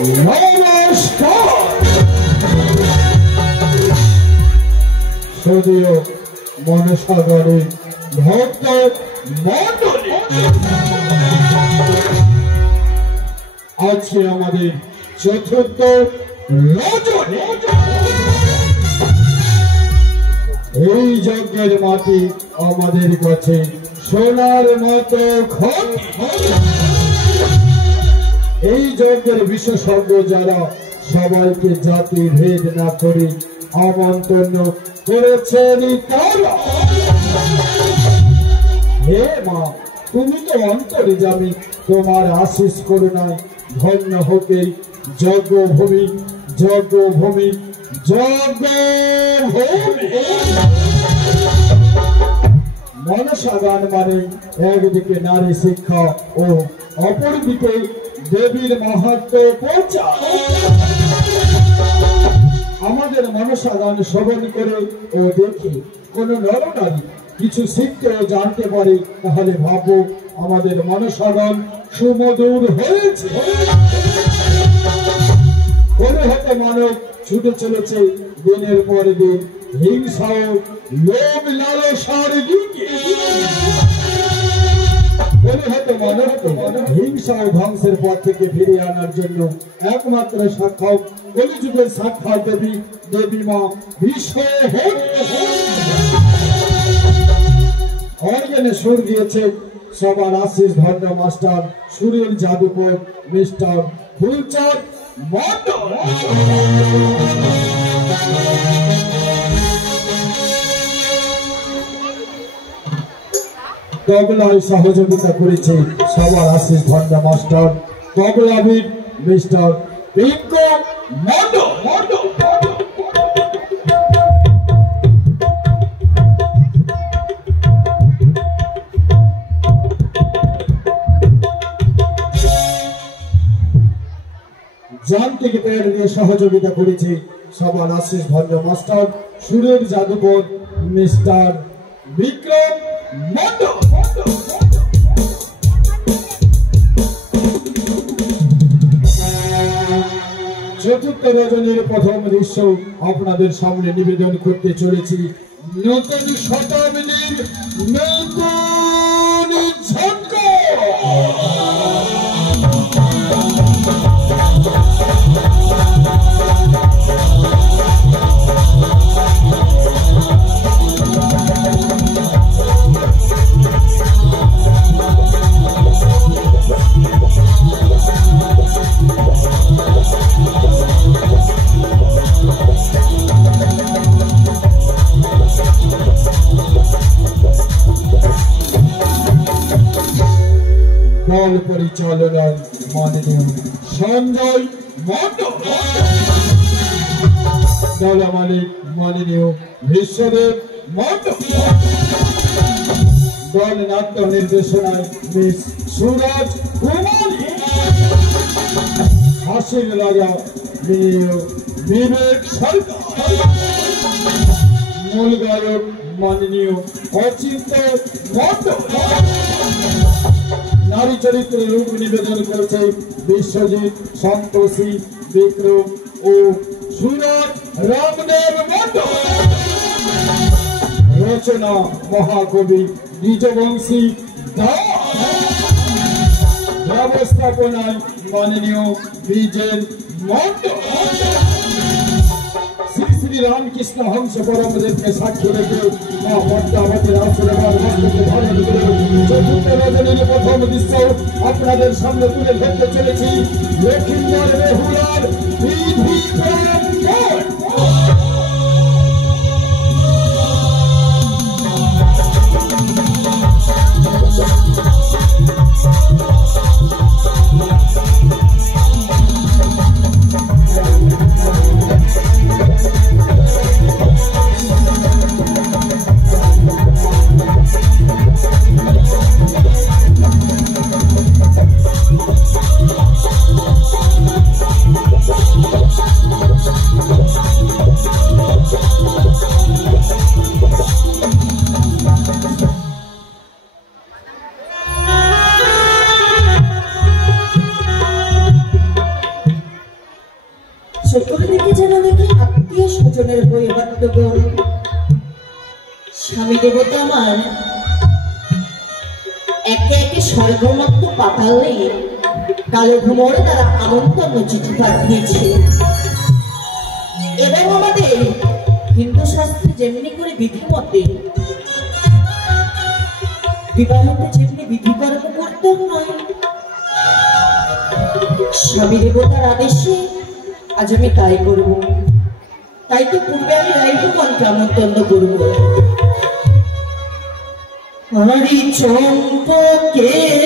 নমস্কার সদীয় মনসাগরের ভক্ত মণ্ডলী, আজকে আমাদের চতুর্থ রজনী। এই যজ্ঞের মাটি আমাদের কাছে সোনার মতো খনি। এই যজ্ঞের বিশেষজ্ঞ যারা সবাইকে জাতি ভেদ না করে আমন্ত্রণ করেছেন তারা। হে মা, তুমি তো অন্তরে যাবে, তোমার আশিস করুণায় ধন্য হোকে যজ্ঞভূমি, যজ্ঞভূমি, যজ্ঞভূমি। মনসা গান মানে একদিকে নারী শিক্ষা ও অপরদিকে দেবীর মাহাত্ম্য পৌঁছা। আমাদের মনসা গান শ্রবণ করে ও দেখে কোন নরনারী কিছু শিখতে ও জানতে পারে, তাহলে ভাবো আমাদের মনসা গান সুমধুর হয়েছে। কোনে হতে মানব ছুটে চলেছে দিনের পর দিন হিংসা ও লোভ লালসার দিকে। হিংসা ও ধ্বংসের পথ থেকে ফিরিয়ে আনার জন্য একমাত্র সাক্ষাৎ কলিযুগের সাক্ষাৎ দেবী, দেবী মা বিশ্ব অর্গানে সুর দিয়েছে সবার আশিস ধন্য মাস্টার, সুরের জাদুকর মিস্টার ফুলচাঁদ মণ্ডল। তবলায় সহযোগিতা করেছে সবার আশিস ধন্য মাস্টার, তবলাবিদ মিস্টার পিঙ্কু মণ্ডল। যান্ত্রিক পেয়ার দিয়ে সহযোগিতা করেছে সবার আশিস ধন্য মাস্টার, সুরের জাদুকর মিস্টার বিক্রম মণ্ডল। চতুর্থ রজনীর প্রথম দৃশ্য আপনাদের সামনে নিবেদন করতে চলেছি। নতুন শতাব্দীর নতুন ঝটকা। দল পরিচালনায় মাননীয় সঞ্জয় মণ্ডল, দল মালিক মাননীয় বিশ্বদেব মণ্ডল, দল নাট্য নির্দেশনায় মিস সুরজ কুমারী, হাসির রাজা বিবেক সরকার, মূল গায়ক মাননীয় অচিন্ত মণ্ডল। নারী চরিত্রের রূপ নিবেদন করেছে বিশ্বজিৎ, সন্তোষী, বিক্রম ও সুরজ রামদেব মণ্ডল। রচনা মহাকবি নিজবংশী দাস, ব্যবস্থাপনায় মাননীয় বিজেন মণ্ডল। শ্রী শ্রী রামকৃষ্ণ হংস পরমদেবকে সাক্ষী রেখে মা পদ্মাবতীর আশীর্বাদ মস্তকে ধারণ করে চতুর্থ রজনীর প্রথম দৃশ্য আপনাদের সামনে তুলে ধরতে চলেছি। লক্ষিন্দর বেহুলার বিধি We'll be right back. চতুর্দিকে যেন দেখি আত্মীয় স্বজনের হয়ে বাদ্যগণ। স্বামী দেবতা আমার একে একে স্বর্গমত্ত পাতালে কালো ভ্রমর তারা আমন্ত্রণ চিঠি পাঠিয়েছে। এবং আমাদের হিন্দু শাস্ত্রে যেমনি করে বিধি মতে বিবাহতে যেমনি বিধি কর্ম করতে হয়, স্বামী দেবতার আদেশে আজ আমি তাই করব। তাই তো পূর্বে আমি রাইভগণকে আমন্ত্রণ করব। হরি চম্পকের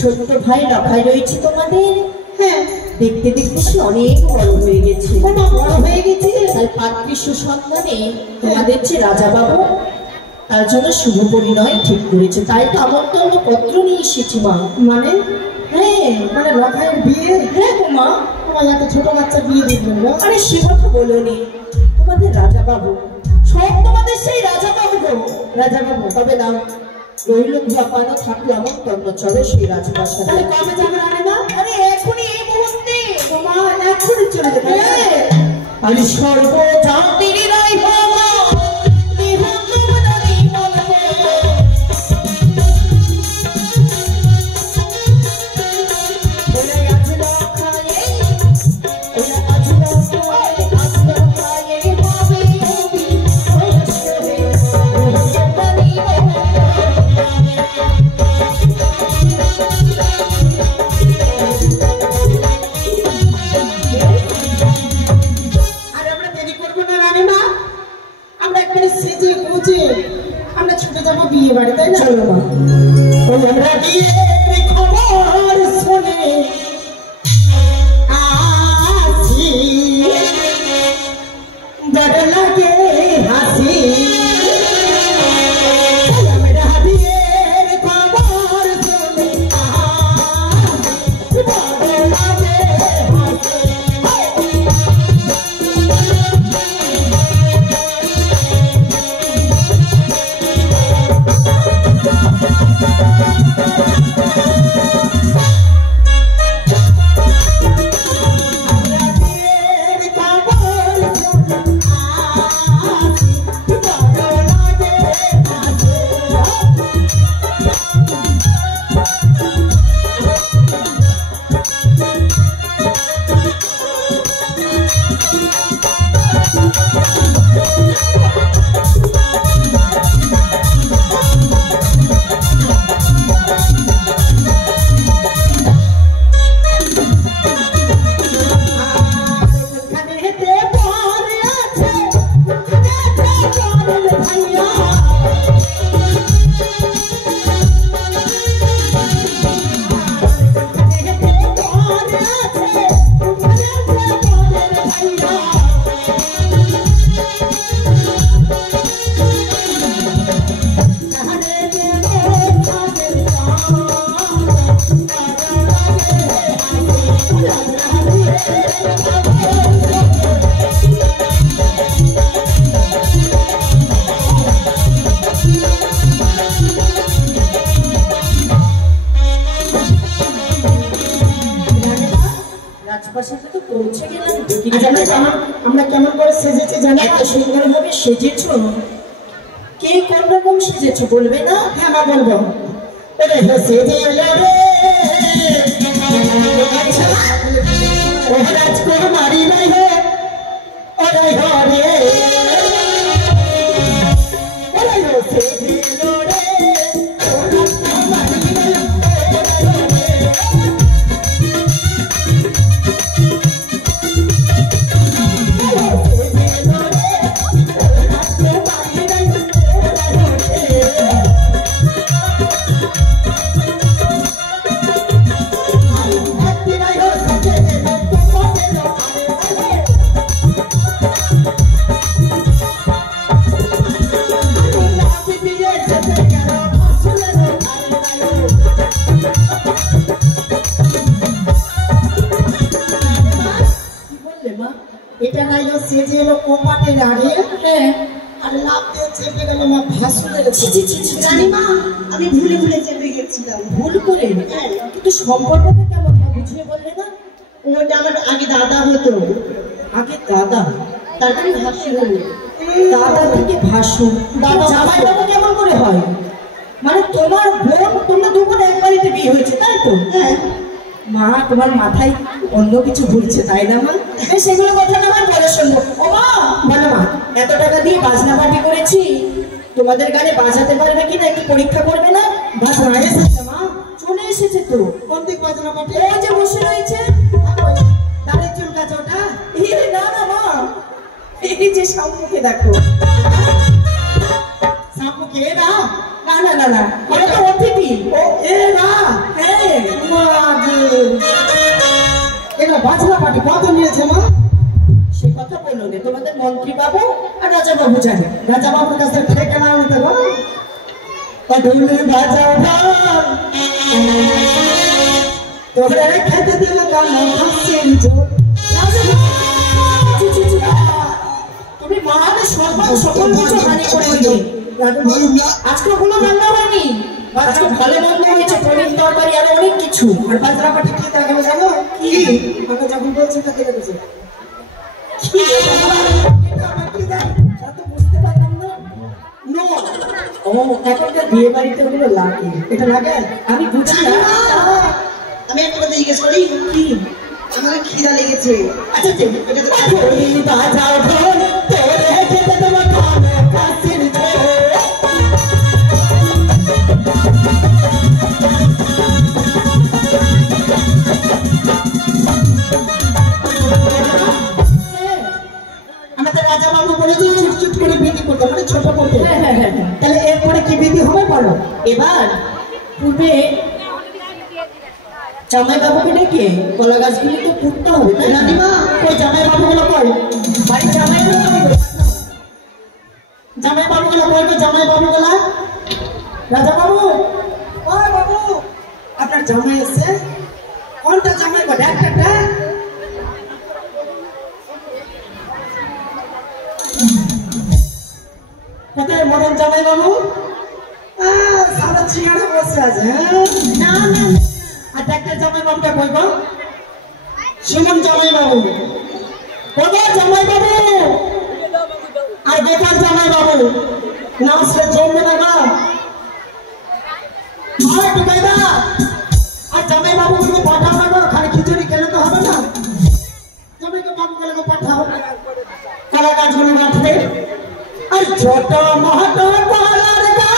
ছোট্ট ভাই রাখাই রয়েছে তোমাদের। হ্যাঁ, দেখতে দেখতে সে অনেক বড় হয়ে গেছে। বড় হয়ে গেছে তাই পাত্রী সুসন্ধানে তোমাদের যে রাজা বাবু তার জন্য শুভ পরিণয় ঠিক করেছে। তাই তো আমন্ত্রণ পত্র নিয়ে এসেছি মা। মানে? হ্যাঁ, মানে রাখাইয়ের বিয়ে। হ্যাঁ গো মা, তোমার এত ছোট বাচ্চা বিয়ে দিবেন? আরে সে কথা বলোনি, তোমাদের রাজা বাবু সব তোমাদের সেই রাজা বাবু গো। রাজা বাবু তবে না রইল ভাপানো থাকলে আমন্ত্রণ চলো সেই রাজপ্রাসাদে। কবে যাবে রানী মা? আরে এখনই, এই মুহূর্তে। তোমার এখনই চলে যাবে। আমি সর্বজাতির রাই বাবা আমরা ছুটে যাবো বিয়ে বাড়ি, তাই না? চলো মা, আমরা বিয়ের খবর শুনে আসি, বড় লাগে হাসি। আমরা বিয়ের খবর শুনে আসি, বড় লাগে হাসি। পৌঁছে গেলাম। আমরা কেমন করে সেজেছি জানো? এত সুন্দর ভাবে সেজেছ, কে কোন রকম সেজেছ বলবে না? হ্যাঁ মা বলবো। সেজে এলো রে ও রাজকুমারী নাই হে ও রাই ঘরে ও রাই সেজে এলো রে ও রাজকুমারী নাই এটা নাইলো সেজে এলো কোপাটে দাঁড়িয়ে। হ্যাঁ, আর লাভ দিয়ে চেপে গেল মা ভাসুরের জানি মা, আমি ভুলে ভুলে চেপে গেছিলাম। ভুল করে? কিন্তু সম্পর্কটা কেমন মা বুঝিয়ে বললে না? ওটা আমার আগে দাদা হতো। আগে দাদা, তারপরে ভাসুর হলো। দাদা থেকে ভাসুর। দাদা জামাই বাবু কেমন করে হয়? মানে তোমার বোন, তোমরা দু বোন এক বাড়িতে বিয়ে হয়েছে তাই তো? হ্যাঁ মা, তোমার মাথায় অন্য কিছু ঘুরছে তাই না মা? সেগুলো কথা না আমার বলে শুনবো। ও মা, বলো মা, এত টাকা দিয়ে বাজনা পার্টি করেছি, তোমাদের গানে বাজাতে পারবে কিনা একটু পরীক্ষা করবে না? বাজনা এসেছে মা? চলে এসেছে তো। কোন দিক বাজনা পাটে? ও যে বসে রয়েছে। দাঁড়িয়ে চুল কাছে ওটা? না না মা, এই যে সম্মুখে দেখো। সামুখে না? না না না না, ওটা তো অতিথি। ও এ না? হ্যাঁ, এগুলো বাজনা পাটি কত নিয়েছে মা? সে কথা বলো না, তোমাদের মন্ত্রী বাবু আর রাজা বাবু জানে। রাজা বাবুর কাছে ঠেকে না নিতে গো। কদুলি বাজাও ঢাল তোরা খেতে দিল কালো হাসির জোর। তুমি মারাদের সর্বান সকল কিছু হানি করে দিলে। আজকে কোনো রান্না হয়নি, আজকে ভালো মন্দ হয়েছে, পনির তরকারি আর অনেক কিছু। আর বাজনা পাটি কি দেখাবে জানো? কি আমরা যখন বলছি তা কি দেখেছো? বুঝতে পারলাম না। নো ও, এখনকার বিয়ে বাড়িতে ওগুলো লাগে। এটা লাগে? আমি বুঝি না। আমি একটা কথা জিজ্ঞেস করি, কি? আমার খিদা লেগেছে। আচ্ছা ঠিক এটা তো বাজাও ঢোল, তোরে খেতে দেবো কালো কাশির ঝোল। আমাদের রাজা বাবু বলেছে চুট চুট করে বিধি করতে, মানে ছোট করতে। হ্যাঁ। তাহলে এরপরে কি বিধি হবে বলো? এবার পূর্বে জামাই বাবুকে ডেকে কলা গাছগুলি তো পুঁততে হবে তাই না? রানীমা ওই জামাই বাবুগুলো কই? বাড়ির জামাই জামাই বাবুগুলো কই গো? জামাই বাবুগুলা? রাজা বাবু, ও বাবু, আপনার জামাই এসে? কোনটা জামাই গো? একটা কোথায় মদন জামাই বাবু? সারা চিড়ে বসে আছে। না না, আর ডাক্তার জামাই বাবুটা কই গো? সুমন জামাই বাবু, কোথায় জামাই বাবু? আর বেকার জামাই বাবু না সে জমবে না গা। আর জামাই বাবু গুলো পাঠাও না গো, খালি খিচুড়ি খেলে তো হবে না। জামাইকে বাবু গুলো পাঠাও, কলা গাছগুলো বাঁধবে। আর ছোট মহট কলার গাছ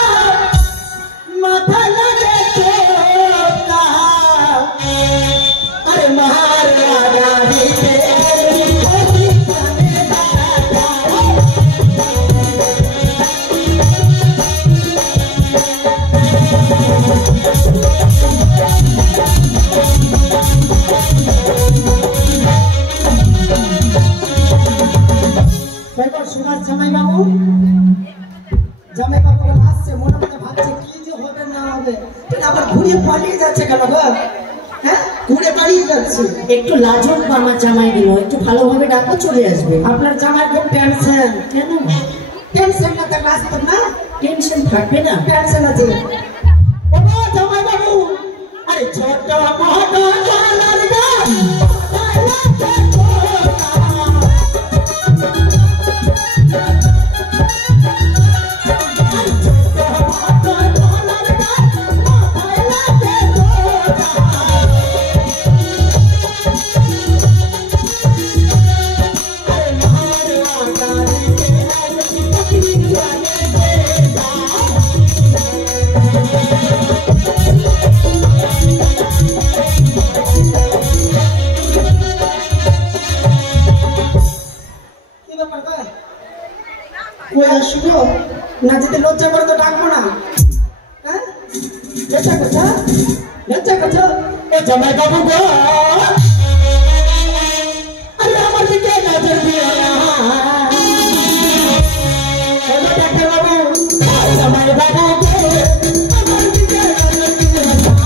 মাথা লাগে টোকা, আরে মহারাজা দিতে সুভাষ জামাই বাবু, জামাই বাবু আসছে, মনে মনে ভাবছে কি যে হবে না হবে, আবার ঘুরে পালিয়ে যাচ্ছে কেন গো? হ্যাঁ, ঘুরে পালিয়ে যাচ্ছে। একটু লাজুক আমার জামাই দিল, একটু ভালোভাবে ডাকা চলে আসবে। আপনার জামাই খুব টেনশন। কেন? টেনশন না থাকলে আসতো না? টেনশন থাকবে না? টেনশন আছে। ও জামাই বাবু, আরে ছোট মহট কলার গাছ করে তো ডাকবো না। হ্যাঁ লজ্জা করছো, লজ্জা করছো? ও জামাই বাবু গো, আরে আমার দিকে নজর দিও না। ও ডাক্তার বাবু, জামাই বাবু গো, আমার দিকে নজর দিও না।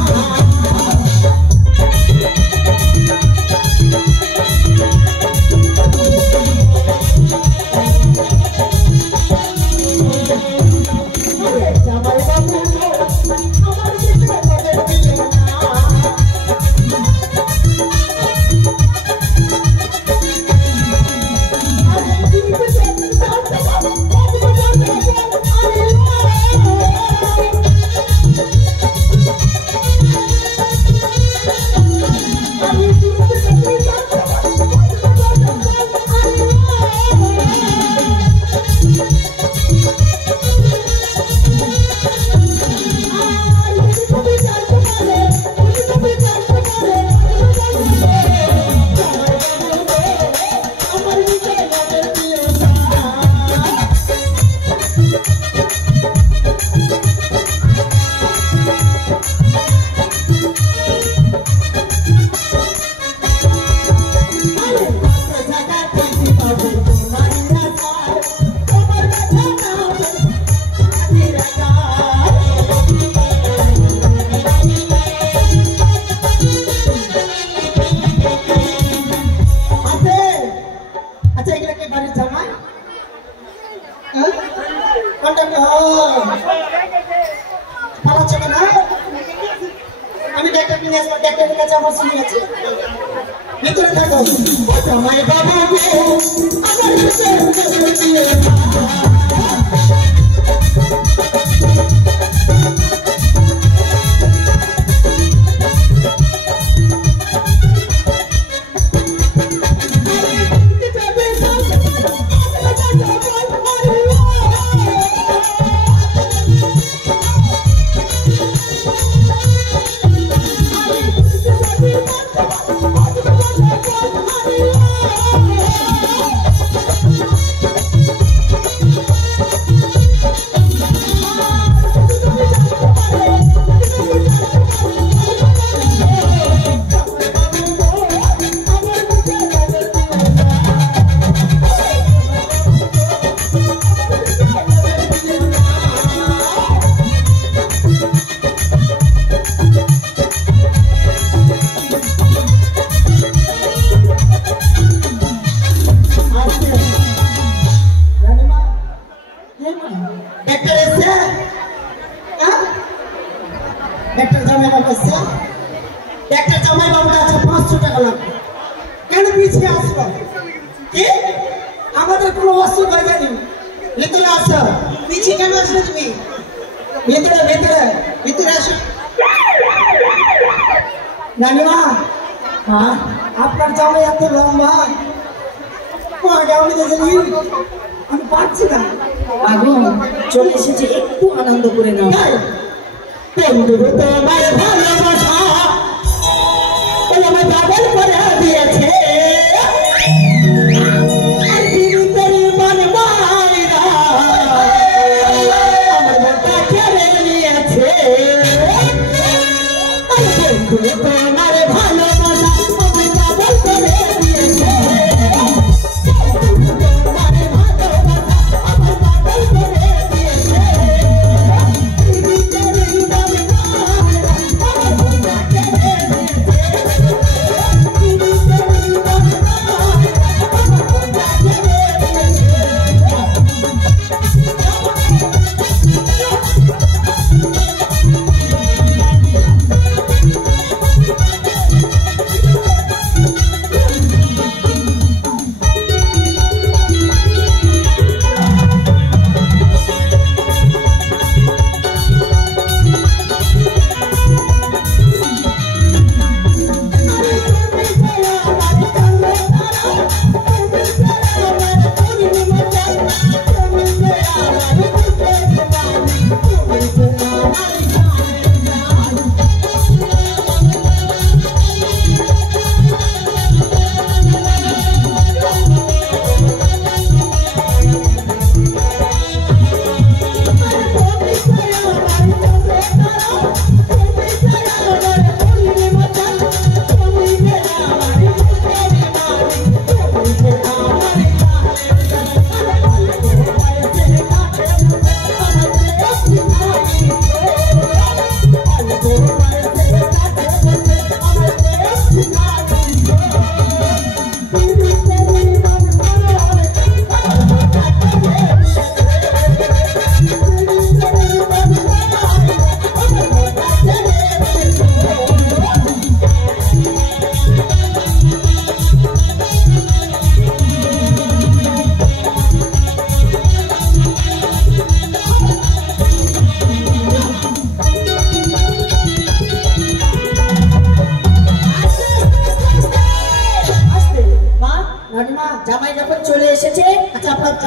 আমি ডাক্তার নিয়ে আসবো, ডাক্তারের কাছে আমার শুনে আছে, ভিতরে থাকো। জামাই বাবু আমার ভিতরে দিয়ে ডাক্তার জামাই বাবু এসছে, ডাক্তার জামাই বাবুর কাছে 500 টাকা লাগবে। কেন পিছিয়ে আসবো? কি আমাদের কোনো অসুখ হয়ে যায়নি? ভিতরে আসো। পিছিয়ে কেন আসলে তুমি? ভিতরে ভিতরে ভিতরে আসো। রানীমা, হ্যাঁ আপনার জামাই এত লম্বা, আমি পারছি না। আগুন চলে এসেছে, একটু আনন্দ করে নাও। বন্ধু তোমার ভালোবাসা আমায় পাগল করে দিয়েছে, মন মাইরা আমার মনটা কেড়ে নিয়েছে। বন্ধু তোমার ভালোবাসা আমায় পাগল করে দিয়েছে, তোমার ভালোবাসা আমায় পাগল করে দিয়েছে। আমার মনটা কেড়ে নিয়েছে।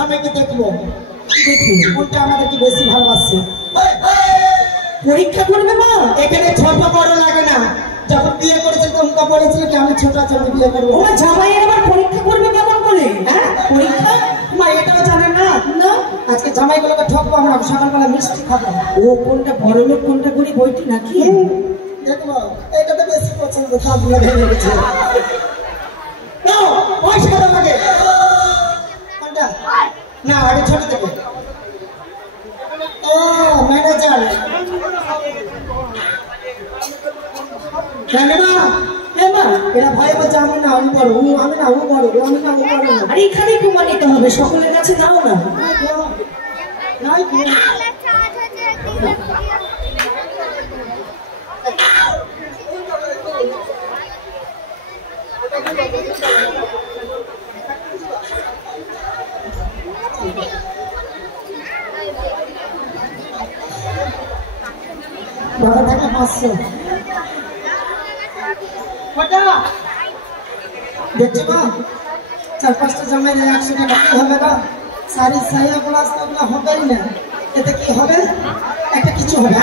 জামাইকে দেখবো কোনটা আমাদেরকে বেশি ভালোবাসছে। পরীক্ষা করবে মা? এখানে ছোট বড় লাগে না, যখন বিয়ে করেছে তোমরা বলেছিল কি আমি ছোট ছোট বিয়ে করবো। ওরা জামাইয়ের আবার পরীক্ষা করবে কেমন করে? হ্যাঁ পরীক্ষা মা এটাও জানেন না? না, আজকে জামাইগুলোকে ঠকবো আমরা, সকালবেলা মিষ্টি খাবো। ও কোনটা বড় লোক কোনটা গরিব ওইটি নাকি? দেখবো এটা তো বেশি পছন্দ, সবগুলো ভেঙে গেছে। নাও পয়সা দাও আমাকে। কোনটা? না আগে ছোট থেকে। ও ম্যানেজার জানে না? এরা ভয় বলছে আমি না আমি বড়, আমি না ও বড়, আমি না ও বড়। আর এখানেই প্রমাণ নিতে হবে, সকলের কাছে দাও না। নাই বাবা টাকা 500 দেখছি মা 4-5টা জামাই 100 টাকা কি হবে না? শাড়ি সায়া ব্লাউজ তো ওগুলো হবেই না, এতে কি হবে? একটা কিছু হবে।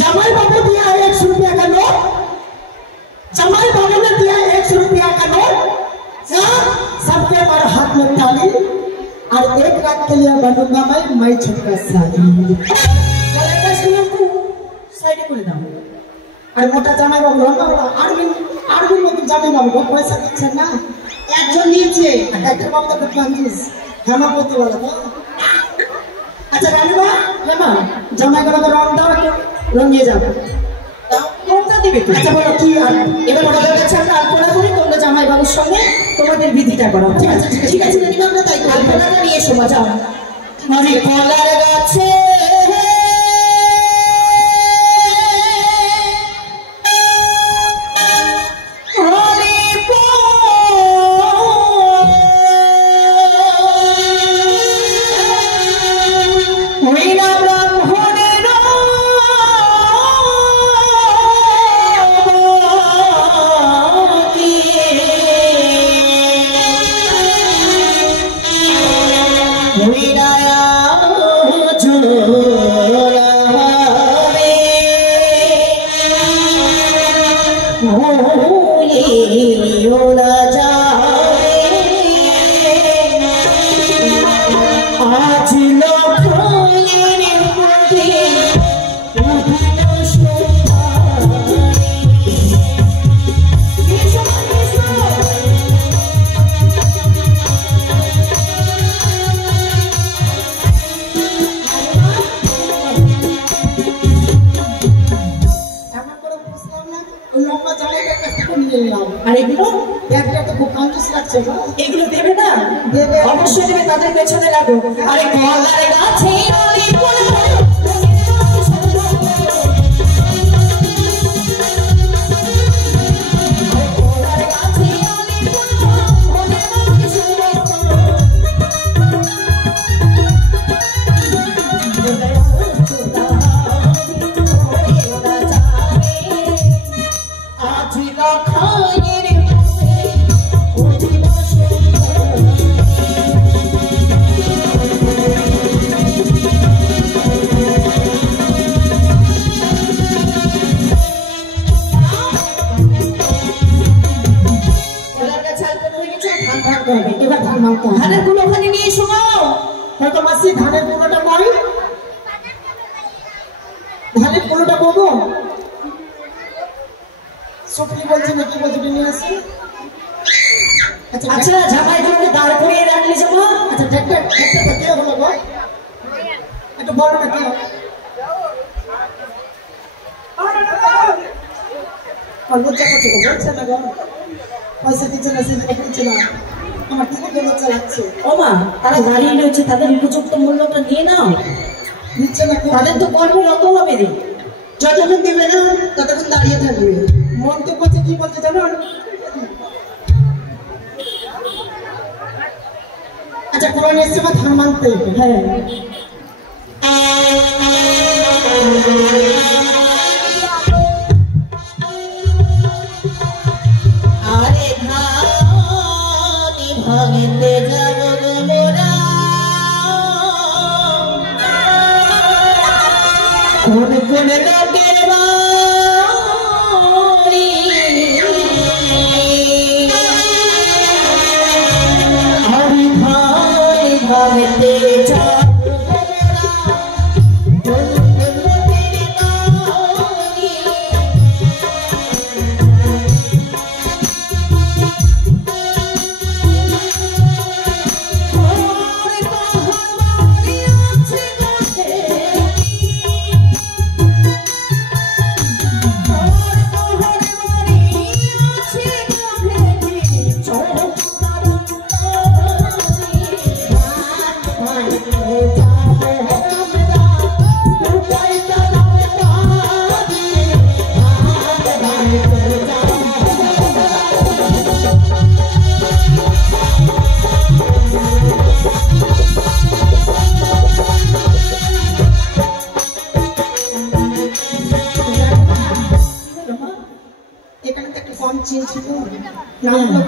জামাই বাবু দিয়া 100 रुपया का नोट, জামাই बाबू ने दिया 100 रुपया का नोट, सबके पर हाथ में ताली और 1 लाख के लिए बनूंगा मैं छोटा शादी। সাইডে করে দাও। আর মোটা জামাই বাবু আর্মির মতো জামাই বাবু পয়সা দিচ্ছে না, একজন নিয়েছে একটা বাবু তো কনফিউজ হেমাপতি বলে তো। আচ্ছা রানীমা জামাই বাবু রং দাও, রং নিয়ে যাবো। কোনটা দিবে? আচ্ছা বলো কি? এবার বড়দের কাছে আমরা আলপনা করি, তোমরা জামাই বাবুর সঙ্গে তোমাদের বিধিটা করো। ঠিক আছে ঠিক আছে রানীমা, আমরা তাই আলপনাটা নিয়ে এসো। যাও মানে কলার গাছে আর এগুলো একটা তো খুব কনফিউজ লাগছে। এগুলো দেবে না? দেবে, অবশ্যই দেবে, তাদের পেছনে লাগো। আরে কলার গাছে এবার ধান মানতে হবে। ধানের গুলো ওখানে নিয়ে এসো। হয়তো মাসি ধানের পুরোটা নয়, ধানের পুরোটা করবো। সত্যি বলছি না কি বলছি নিয়ে আসি। আচ্ছা জামাইগুলোকে দাঁড় করিয়ে রাখলে জামা। আচ্ছা একটা কে হলো গো? একটু বলো না কে? লজ্জা করছে গো, বলছে না গো পয়সা দিচ্ছে না, সেদিকে দিচ্ছে না, আমার থেকে লজ্জা লাগছে। ও মা, তারা দাঁড়িয়ে রয়েছে, তাদের উপযুক্ত মূল্যটা নিয়ে নাও। দিচ্ছে না, তাদের তো কর্মরত হবে রে। যতক্ষণ দেবে না ততক্ষণ দাঁড়িয়ে থাকবে। মন্তব্য করছে কি বলতে জানো? আচ্ছা কোরআন এসছে বা ধান মানতে হবে। হ্যাঁ আরে ধানি ভাঙতে যাব কোন কোন লোকের বাড়ি হরি ভাই ভাইতে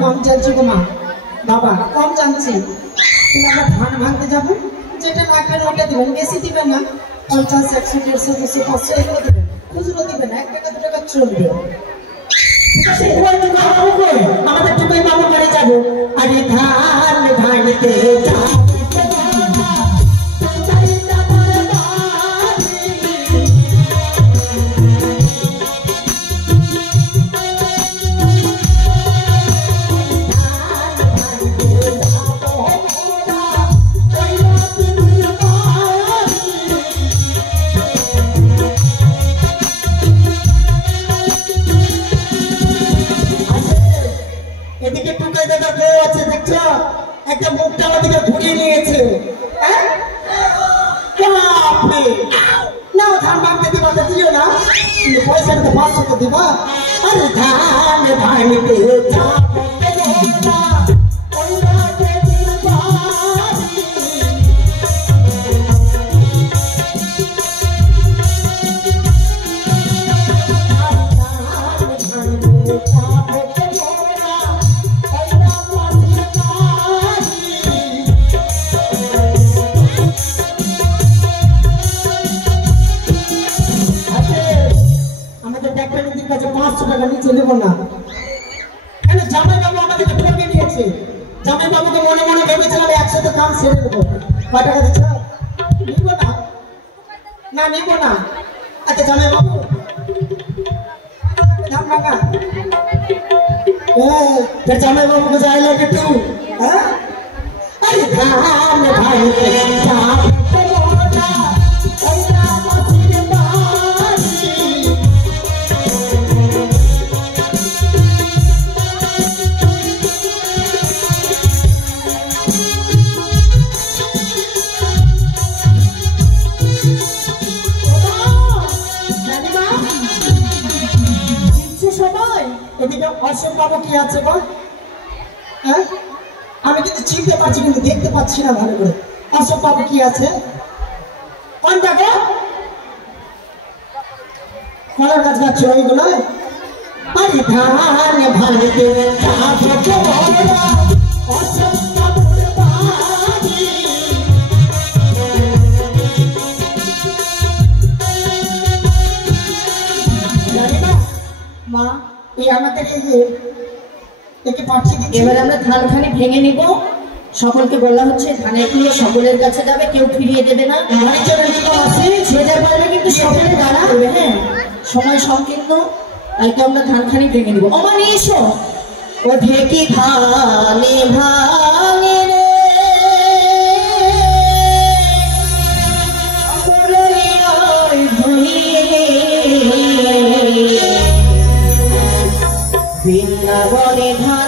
কম চালছি গো মা বাবা কম জানছি আমরা ধান ভাঙতে যাবো যেটা লাগবে ওটা দিবেন বেশি দিবেন না 50 100 150 200 500 এগুলো দিবেন খুচরো দিবেন 1 টাকা 2 টাকা চলবে আমাদের টুকুই বাবু বাড়ি যাবো আরে ধান ভাঙতে যাবো একটা মুখটা আমাদেরকে ঘুরিয়ে নিয়েছে না ধান ভাঙতে দিবা তো দিও না পয়সাটা তো 500 তো দিবা আরে ধান ভাঙতে নিচে নেব না কেন জামাই বাবু আমাদেরকে ঠকে নিয়েছে জামাই বাবুকে মনে মনে ভেবেছিলাম একসাথে কাম সেরে দেবো কয় টাকা দিচ্ছ নিব না নিব না আচ্ছা জামাই বাবু ধান ভাঙা জামাই বাবুকে যাই লাগে তু হ্যাঁ আরে ধান ভাঙতে অশোক বাবু কি আছে বল হ্যাঁ আমি কিন্তু চিনতে পারছি কিন্তু দেখতে পাচ্ছি না ভালো করে অশোক বাবু কি আছে কোনটা গো কলার গাছ গাচ্ছিল ওইগুলো আরে ধান ভাঙতে অশোক বাবুর বাড়ি মা এই আমাদের এবার আমরা ধানখানি ভেঙে নিব সকলকে বলা হচ্ছে ধানের গুলো সকলের কাছে যাবে কেউ ফিরিয়ে দেবে না সে যা বলবে কিন্তু সকলের দ্বারা হবে হ্যাঁ সময় সংকীর্ণ তাই তো আমরা ধানখানি ভেঙে নিব আমার এসো ও ঢেকি ধানে ভাঙে রে বৃন্দাবনে ধান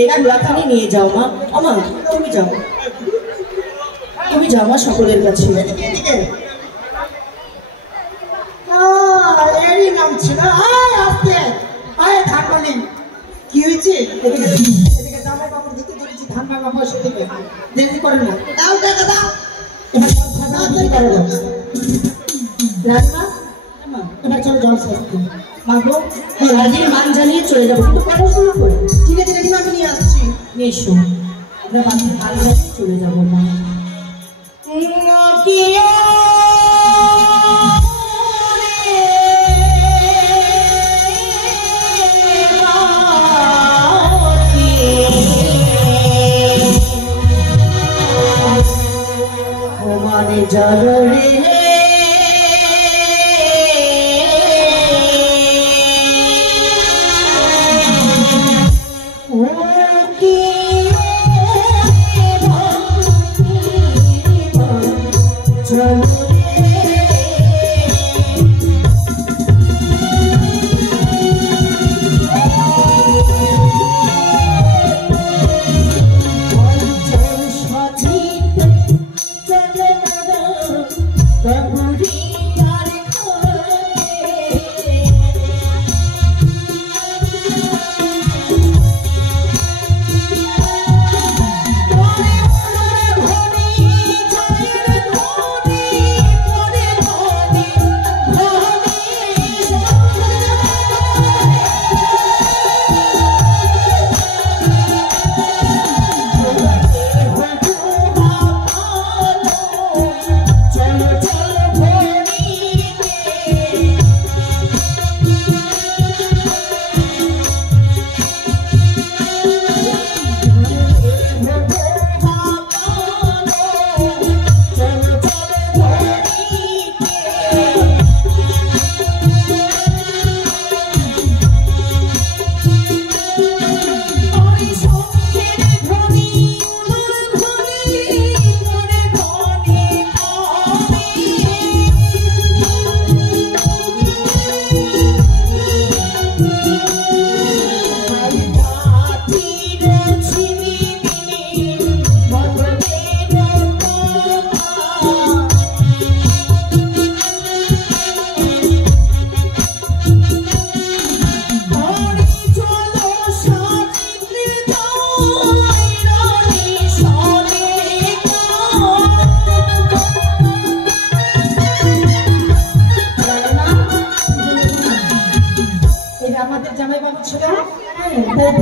এরা লাখানি নিয়ে যাও মা। আমা তুমি যাও, তুমি যাও মা সকলের কাছে। এরই নাম ছিল। আসতে আয় ধানমানি কি হয়েছে? এদিকে জামাই বাবুর দিতে ধরেছি ধান ভাঙা বসে থেকে দেরি করেন না। দাও টাকা দাও। এবার রান্না এবার চলো জল শাস্তি মাগো রাজির মান জানিয়ে চলে যাবো, কিন্তু পড়াশোনা করে। ঠিক আছে দেখি আমি নিয়ে আসছি। এসো আমরা বাড়ির মান জানিয়ে চলে যাবো মা। মানে জলরে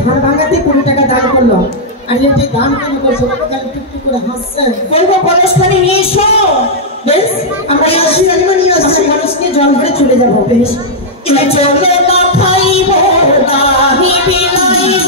ধান ভাঙাতে 20 টাকা দান করলো। আর এই যে দান কেন করছো টুকটুক করে হাসছেন। বলবো কলসখানি নিয়ে এসো। বেশ আমরা আসি রাজমা নিয়ে আসছি। মানুষকে জল ভরে চলে যাবো। বেশ চলে না খাইব দাহি বিলাইব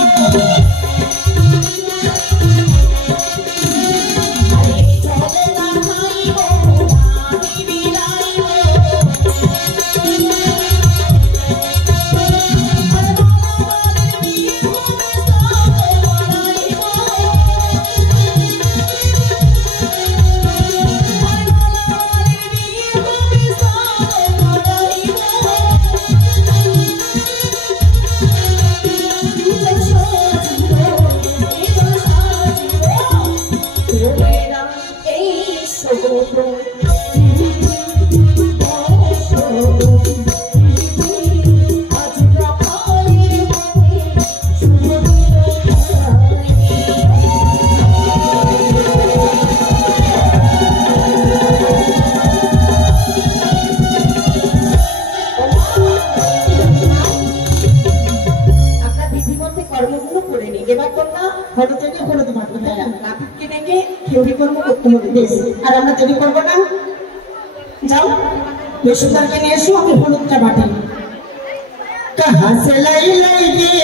আর আমরা দেরি করবো না। যাও বেসুদারকে নিয়ে এসো। আমি হলুদটা বাটি। कहाँ से लाई गे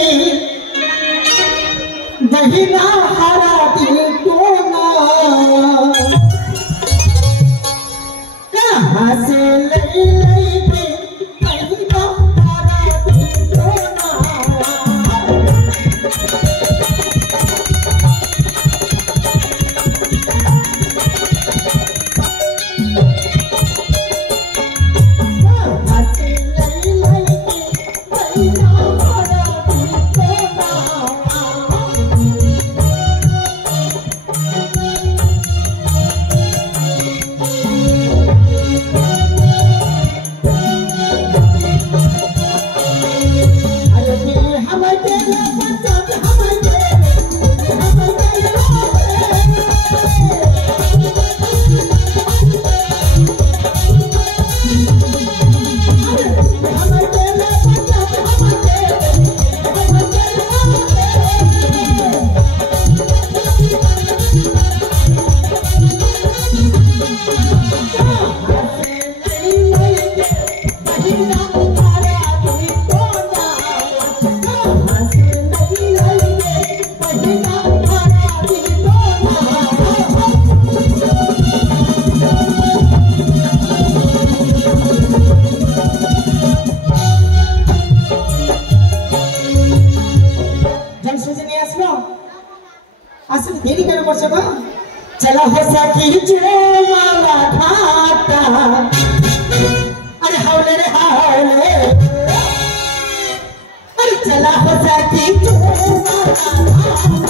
बहिना हरा दिल टोना। कहाँ से लाई गे बहिना हरा दिल टोना। चला हो सखी जो माला घाटा अरे हौले रे हौले अरे चला हो सखी जो माला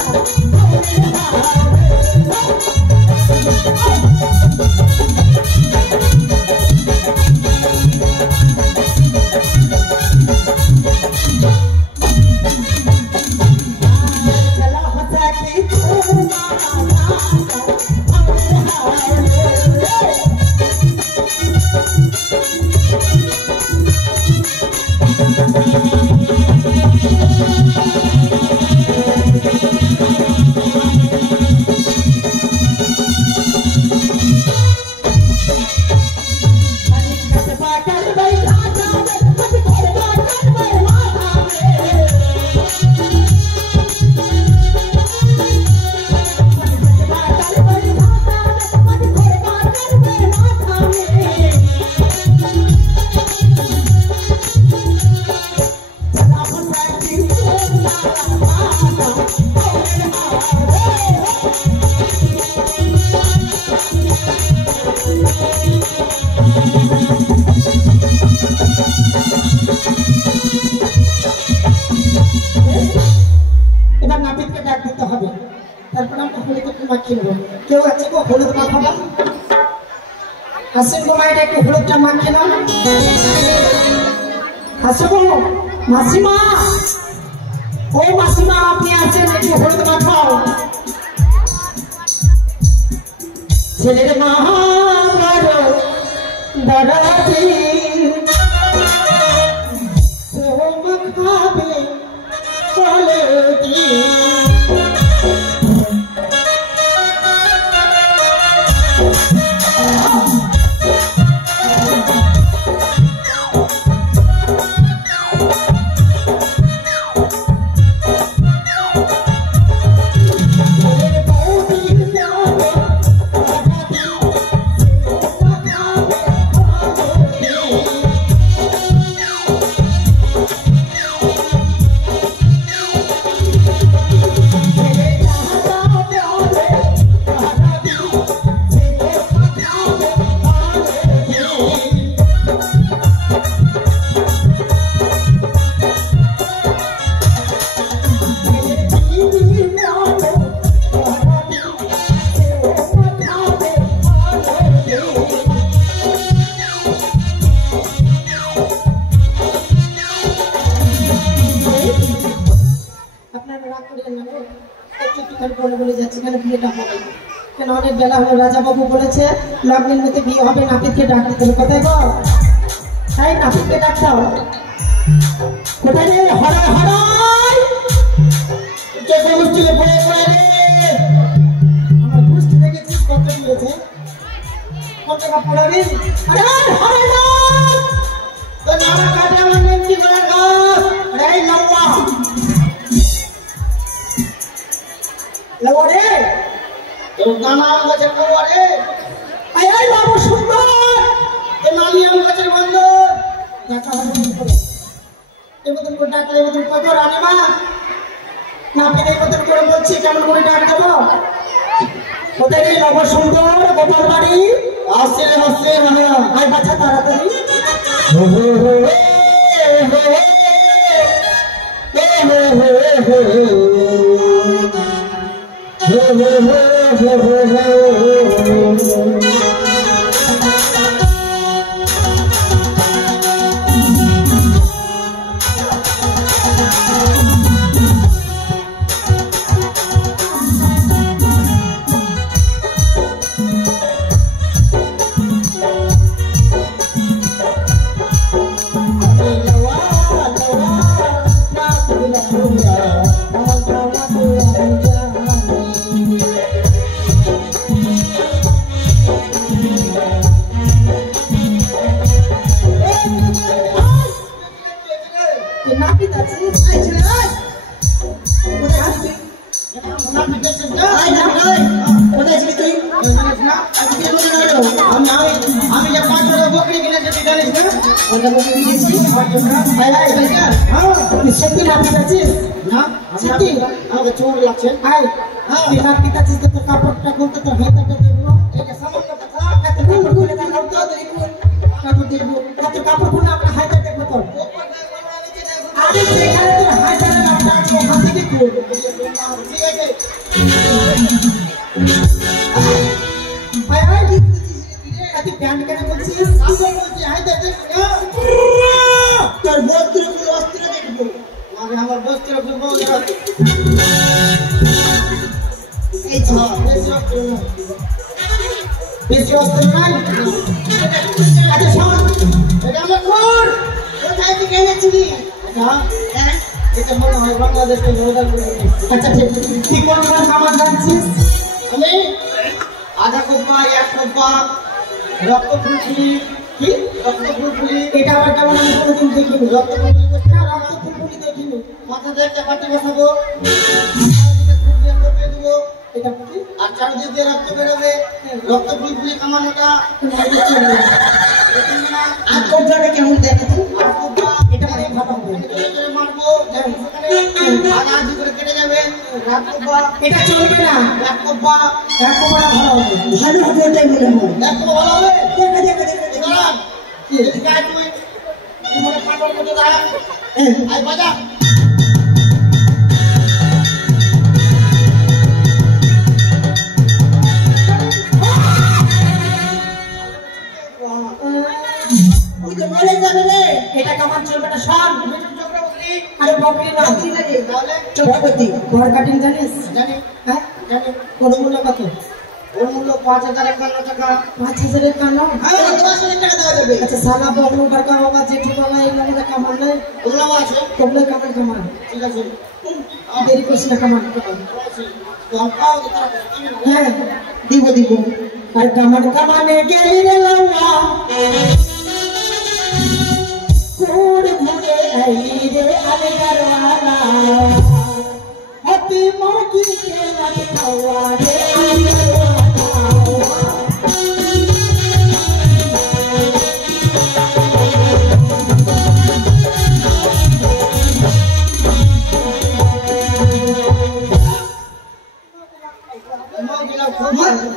मासीमा ओ मासीमा আপনি আছেন একটু হলুদ মাখাও ছেলের মা বড় দাদাজি ও মাখাবে বলে দি অনেক বেলা হলো রাজা বাবু বলেছে লগ্নের মধ্যে বিয়ে হবে নাপিতকে ডাক দিতে হবে কোথায় গো হ্যাঁ নাপিতকে ডাক দাও কোথায় রে হরাই হরাই কে গোষ্ঠীকে বলে করে রে আমার গোষ্ঠী থেকে কি কত দিয়েছে কত টাকা পড়াবি আরে হরাই না তো নামা কাটে আমার নেমটি করে গো রে লওয়া লওয়া রে तो गाना गजर को अरे आय आय बाबू सुंदर ए मालियाम गजर बंद डाका हो ए बदन को डाका ए बदन को तो रानी मा ना पे ए बदन को বলছি কেমন করে ডাক দেব কোথায় রে বাবু সুন্দর গোপাল বাড়ি আসে আসে মানে আয় বাচ্চা তাড়াতাড়ি হো হো হো ছেলে কোথায় আসবি কোথায় ছিলি তুই আমি যে 5 টাকা বকরি কিনেছি তুই জানিস না ওটা বকরি কিনেছি সত্যি না পিতাছিস না সত্যি আমাকে চোর লাগছে তুই না পিতাছিস তো তোর কাপড়টা খুলতে তোর হাতটা দেখবো এটা সামান্য কথা কাপড় খুলে দেখাও তো কাপড় দেখবো তোর কাপড় খুলে আমরা হাতটা দেখবো তোর আরে সেখানে তোর হাতটা নামটা আছে ওখান থেকে খুল ঠিক আছে প্যান্ট কেন বলছিস তোর বস্ত্র অস্ত্র দেখবো আমার বস্ত্র খুলবো বেশি অস্ত্র নাই আচ্ছা শোন এটা আমার কোন কোথায় থেকে এনেছিলি এটা মনে হয় বাংলাদেশ থেকে অর্ডার করে আচ্ছা ঠিক কোন সামান জানছিস আমি আধা কোপা এক কোপা রক্ত ফুলফুলি কি রক্ত ফুলফুলি এটা আবার কেমন আমি কোনোদিন দেখিনি রক্ত ফুলফুলি দেখিনি মাথাতে একটা পাটি বসাবো এটা কি আর চারদিক দিয়ে রক্ত বেরোবে রক্ত ফুলফুলি কামানোটা আর কোপটাটা কেমন দেখে তুই আর কোপটা এটা মানে ভালো হবে মারবো আজ করে কেটে যাবে রাত কোপা এটা চলবে না রাত কোপা এক কোপা ভালো হবে ভালো হবে এটাই মনে হয় এক কোপা ভালো হবে দেখা কি এদিকে আয় তুই মনে পাগল মতো দাঁড়া আয় বাজা এটা কেমন চলবে না সব আরে বকরি না লাগে চক্রবর্তী ঘর কাটিং জানিস জানি হ্যাঁ জানি ওর মূল্য কত ওর মূল্য 5051 টাকা 5051 হ্যাঁ 10,000 টাকা দেওয়া যাবে আচ্ছা সালা বকরু কাকা বাবা জেঠু বাবা এই নামে কামান নাই ওগুলো আছে ওগুলো কামান ঠিক আছে দেরি করিস না কামান তো আমরাও হ্যাঁ দিব আর কামানে গেলি রে লাউয়া ঘুরে ঘুরে আইলি রে আলে গারওয়ালা হাতি মাকি কে রাত খাওয়া রে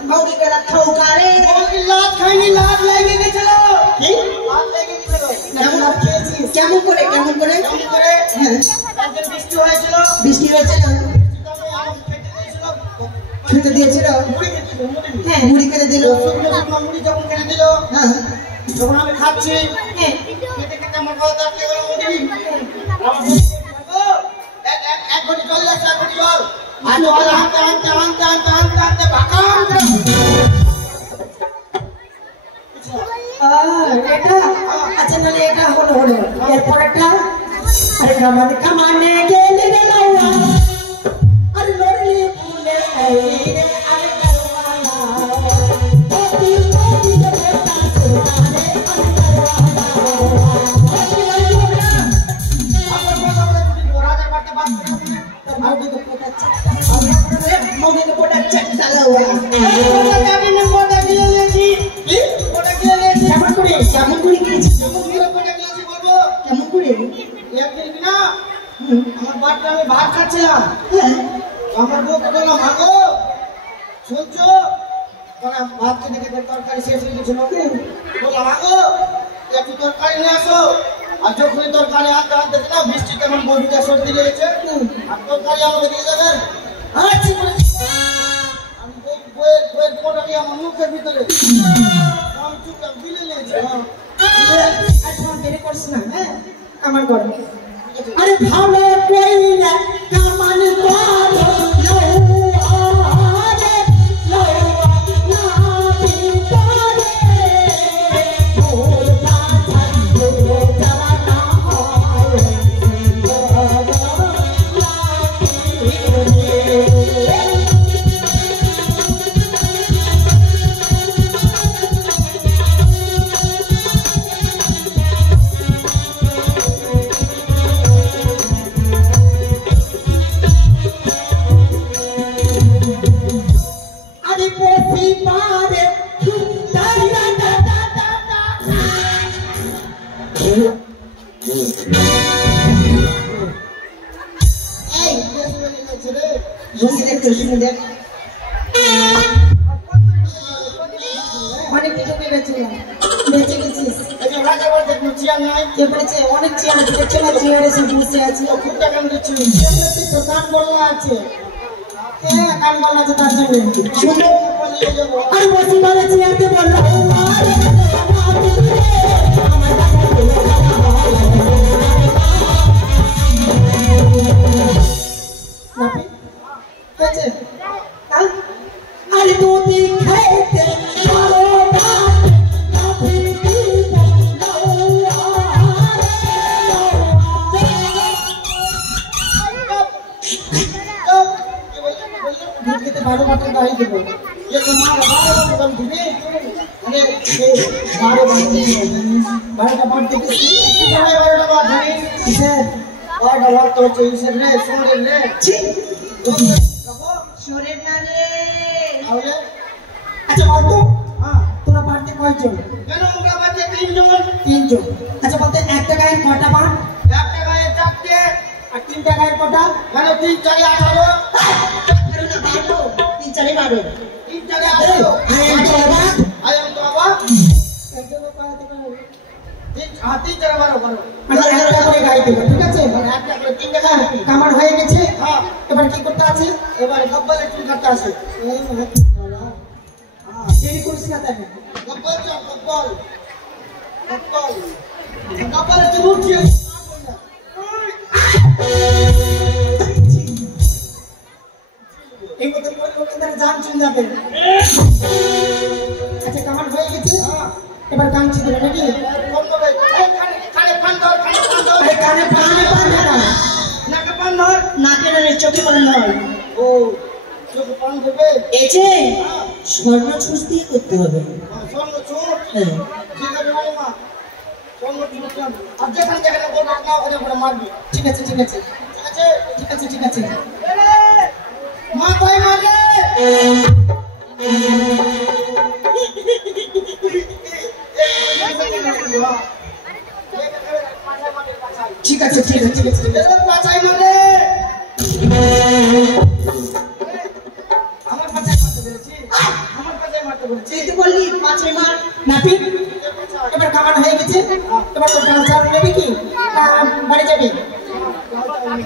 মৌরি গেলা খাওকারে মৌরি লাত খাইনি লাত লাগে গেছিল কি লাত লাগে গেছিল কেমন করে হ্যাঁ বৃষ্টি হয়েছিল খেতে দিয়েছিল হ্যাঁ মুড়ি কেটে দিল মুড়ি যখন কেটে দিল হ্যাঁ যখন আমি খাচ্ছি হ্যাঁ খেতে আমার কথা কি হলো মুড়ি এক ঘটি জল লাগছে এক ঘটি জল আর জল আনতে বাকাম এটা আচ্ছা নালে এটা হলো এরপর একটা আরে কামানে গেলে রে লাউয়া আরে লড়লি ফুলে আইলি রে আরে গারওয়ালা পতি দে বেটা তোরে আরে গারওয়ালা আপন রাজার বাড়িতে বাস করে আর দুটো পোটা চাটা আর মনে পোটা চাটা লাউয়া আমি পোটা গিয়েছি কি পোটা গিয়েছি কেমন করে গিয়েছি পোটা গিয়েছি বলবো কেমন করে একদিন না আমার বাড়িতে আমি ভাত খাচ্ছিলাম আমার বউকে বললাম মাগো শুনছো মানে ভাত খেতে খেতে তরকারি শেষ হয়ে গেছিল বললাম মাগো একটু তরকারি নিয়ে আসো আর যখনই তরকারি আনতে না বৃষ্টি তেমন বন্ধুকে সর্দি লেগেছে আর তরকারি আমাকে দিয়ে দেবেন আচ্ছা আমি বইয়ের পোটা নিয়ে আমার মুখের ভিতরে আমি চুপচাপ দিলে নিয়েছি আচ্ছা দেরি করছি না হ্যাঁ আমার ঘরে আরে ভালো কইলা কামান করো বুঝলি একটু শুনে দেখ অনেক কিছু বেঁচেছিলাম বেঁচে গেছিস রাজা বলতে কোনো চেয়ার নাই কে বলেছে অনেক চেয়ার দেখছে না চেয়ার এসে বসে আছে খুব টাকা দিচ্ছি তো কান বললা আছে হ্যাঁ কান বললা আছে তার জন্য শুনে আর বসে বলে চেয়ারকে বললো अरे तू दिखे बारो बाटे गाड़ी देबो ये तुम्हारा बारो बाटे बन दिबे अरे ये बारो बाटे बारो का बाटे के बारो का बाटे इसे और डला तो चाहिए रे सोरे रे छी सोरे ना रे आवले अच्छा बोल तो हां তোরা বাড়তে কয়জন কেন আমরা বাড়তে তিনজন আচ্ছা বলতে একটা গায়ে কয়টা পান একটা গায়ে চারটে আর তিনটা গায়ে কয়টা মানে 3 4 18 चले मारो तीन जगह आयो तो बाबा একজন পাতে পারো তিন জগহ মারো মারো মানে একটা করে গাড়ি দেব ঠিক আছে মানে একটা করে তিন জায়গা কামার হয়ে গেছে হ্যাঁ এবার কি করতে আছে এবার গব্বলে চুল কাটতে আছে এই মত বলা হ্যাঁ দেরি করিস না তাই গব্বল চল গব্বল গব্বল গব্বলে চুল উঠিয়ে এই মতন করে লোকেদের জান চলে যাবে আচ্ছা কামান হয়ে গেছে এবার কান ছিড়ে নাকি কোন ভাই কানে পান ধর এই কানে পান না নাকে পান ধর নাকে না চোখে পান ধর ও চোখে পান দেবে এই যে স্বর্ণ ছুঁচ দিয়ে করতে হবে স্বর্ণ ছুঁচ হ্যাঁ ঠিক আছে মা স্বর্ণ ছুঁচ আর যেখানে যেখানে বলবো না ওখানে ওখানে মারবি ঠিক আছে ঠিক আছে ঠিক আছে ঠিক আছে ঠিক আছে মা কই মারে ঠিক আছে ঠিক আছে ঠিক আছে পাছাই মারে আমার পাছাই মারতে বলেছি আমার পাছাই মারতে বলেছি তুই বললি পাছাই মার নাপি এবার কামান হয়ে গেছে এবার তো ট্রান্সফার নেবে কি বাড়ি যাবি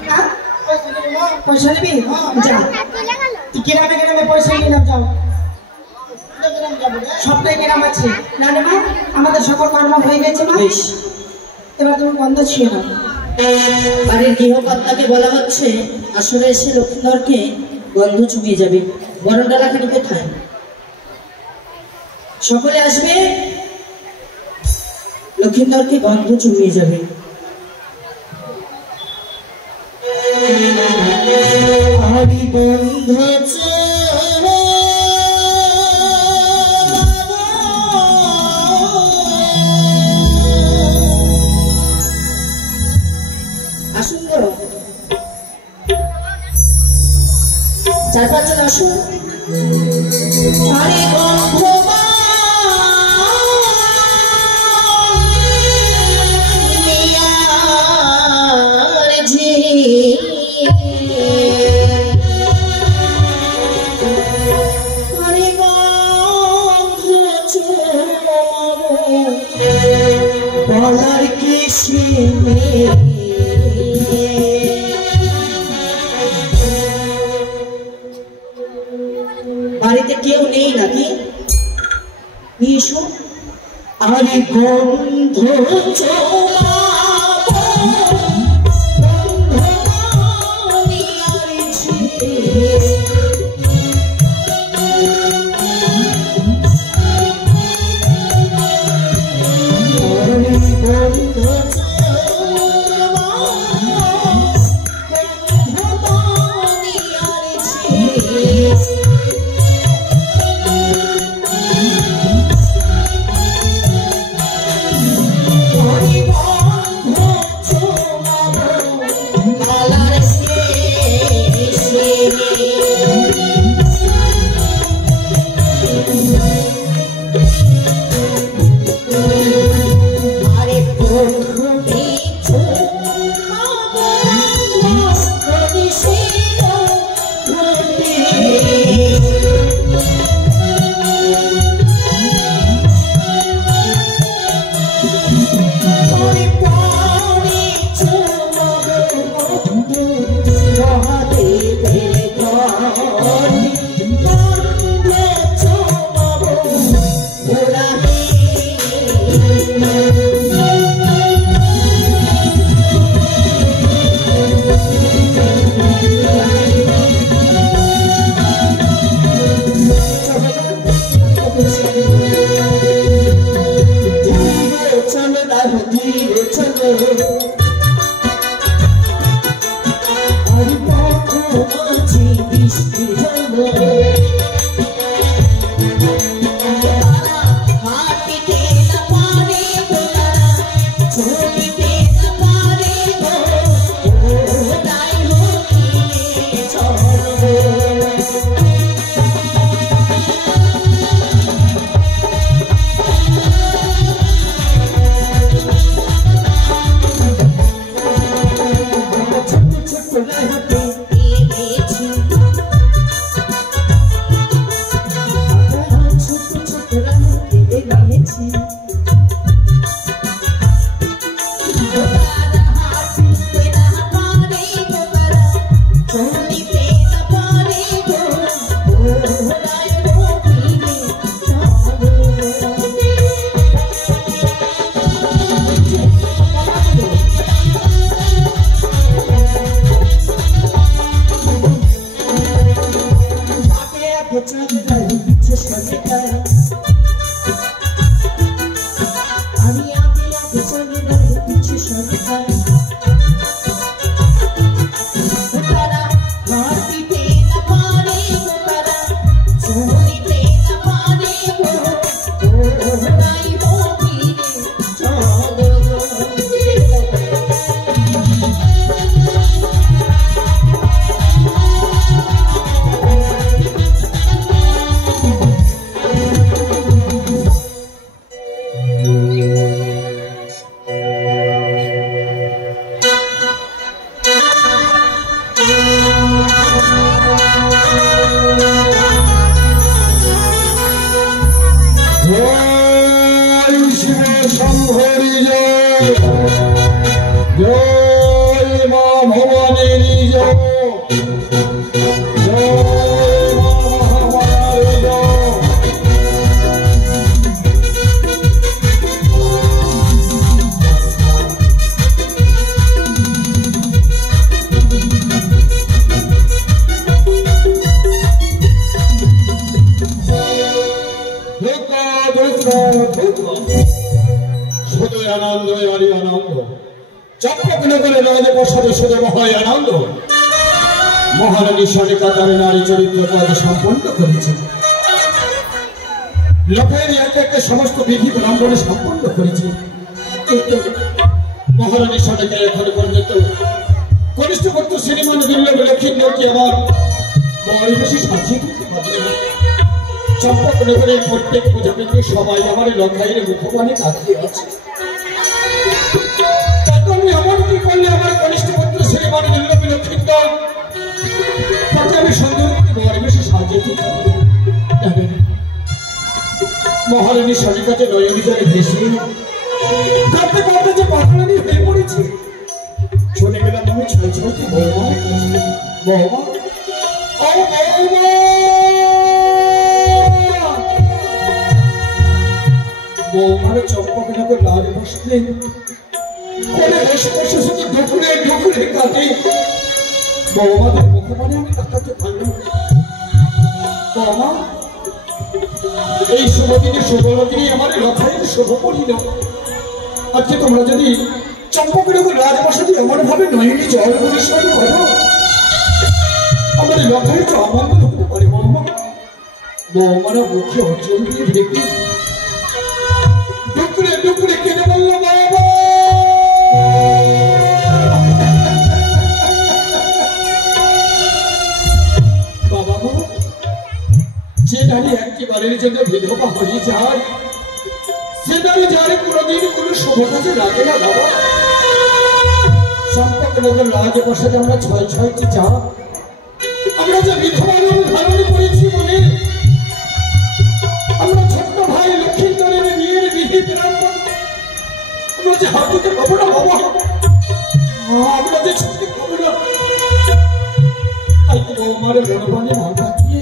হ্যাঁ পয়সা নিবি যা তুই গ্রামে গ্রামে পয়সা নিয়ে যাও সবটাই গ্রাম আছে না রে মা আমাদের সকল কর্ম হয়ে গেছে মা এবার তুমি বন্ধ ছিল না বাড়ির গৃহকর্তাকে বলা হচ্ছে আসলে এসে লক্ষ্মীধরকে গন্ধ চুপিয়ে যাবে বরণডালাখানি কোথায় সকলে আসবে লক্ষ্মীধরকে গন্ধ চুপিয়ে যাবে হরি বন্ধু আসুন তো 4-5 জন আসুন হরি বন্ধু বলার কিছু বাড়িতে কেউ নেই নাকি এসো আরে বন্ধু Bye. মহারানী সনিকা তার নারী চরিত্র কাজ সম্পন্ন করেছে। লোকের এক একটা সমস্ত বিধি বিলম্বনে সম্পন্ন করেছে, কিন্তু মহারানী সনিকা এখনো পর্যন্ত কনিষ্ঠ পুত্র শ্রীমান দুর্লভ লক্ষ্মীকে আমার বড় বেশি সাজিয়ে দিতে পারবে না। চম্পকনগরের প্রত্যেক পূজা কিন্তু সবাই আমার লঙ্কাইয়ের মুখপানে তাকিয়ে আছে। আমি এমন কি করলে আমার কনিষ্ঠ পুত্র শ্রীমান দুর্লভ লক্ষ্মীকে তাকে আমি সুন্দর বড় বেশি সাজিয়ে দিতে পারবো? মহারানী সনিকাতে নয়নী জলে ভেসে কাঁদতে কাঁদতে যে পাগলানি হয়ে পড়েছে। চলে গেলাম আমি ছয় ছয়টি বৌমা বৌমা ও বৌমা বৌমার চম্পকনগর লাল বসলে বলে বসে বসে শুধু ঢুকুরে ঢুকুরে কাঁদে। বৌমাদের মুখপানে আমি তাকাতে পারলাম। বৌমা এই শুভ দিনে শুভদিনে আমার লক্ষায় শুভ করিল। আজকে তোমরা যদি চম্পকনগর রাজপ্রাসাদে এমন ভাবে নয়নী জল পরিষ্কার করো, আমাদের লক্ষায় তো অমঙ্গল হতে পারে। বৌমা বৌমারা মুখে অর্জন দিয়ে দেখি ডুকুরে ডুকুরে কেঁদে বলল বাবা বাবা যে নারী একেবারের জন্য বিধবা হয়ে যায় সে নারী যারে কোনোদিন কোনো শুভ কাজে লাগে না। বাবা চম্পকনগর রাজপ্রাসাদে আমরা ছয় ছয়টি যা আমরা যে বিধবা নাম ধারণ করেছি বলে আমরা ছোট্ট ভাই লক্ষ্মীন্দরের বিয়ের বিধি বিলম্বন আমরা যে হাত দিতে পাবো না। বাবা আমরা যে ছুটতে পাবো না। আমার মনোবাণী মাথা দিয়ে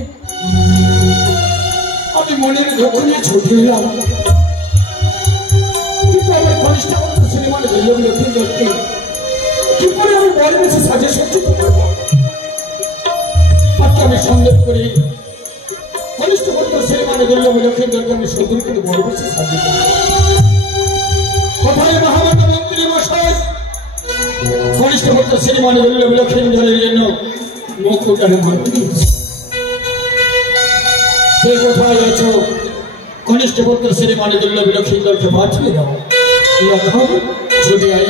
আমি মনের দুঃখ নিয়ে ছুটে এলাম, কিন্তু আমার কনিষ্ঠ সিনেমার লক্ষ্মী করতে কি করে আমি বলে বেশি সাজে সজ্জিত করবো? আজকে আমি সন্দেহ করি কনিষ্ঠ সিনেমার লক্ষ্মী করতে আমি সুন্দর করে বলে বেশি সাজিয়ে কোথায় মহামান্য মন্ত্রী মশাই কনিষ্ঠ সিনেমা লক্ষ্মী দলের জন্য মুখটারে মানতে দিয়েছে। সে কোথায় আছো? কনিষ্ঠ সিনেমা লক্ষ্মী দলকে বাঁচিয়ে দাও। ছুটে আই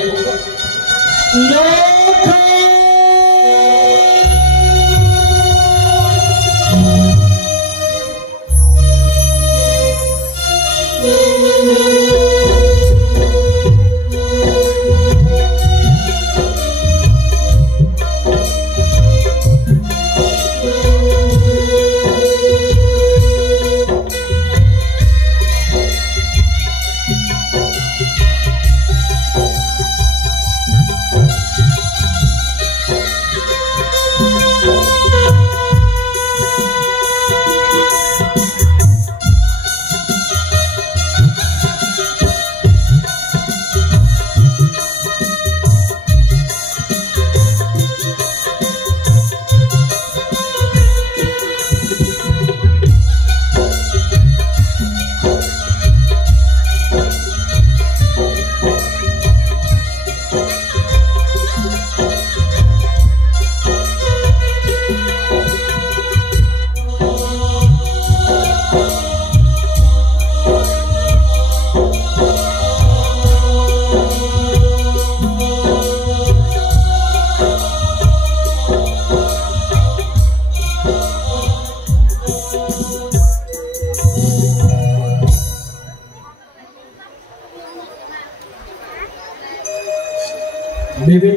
बेबी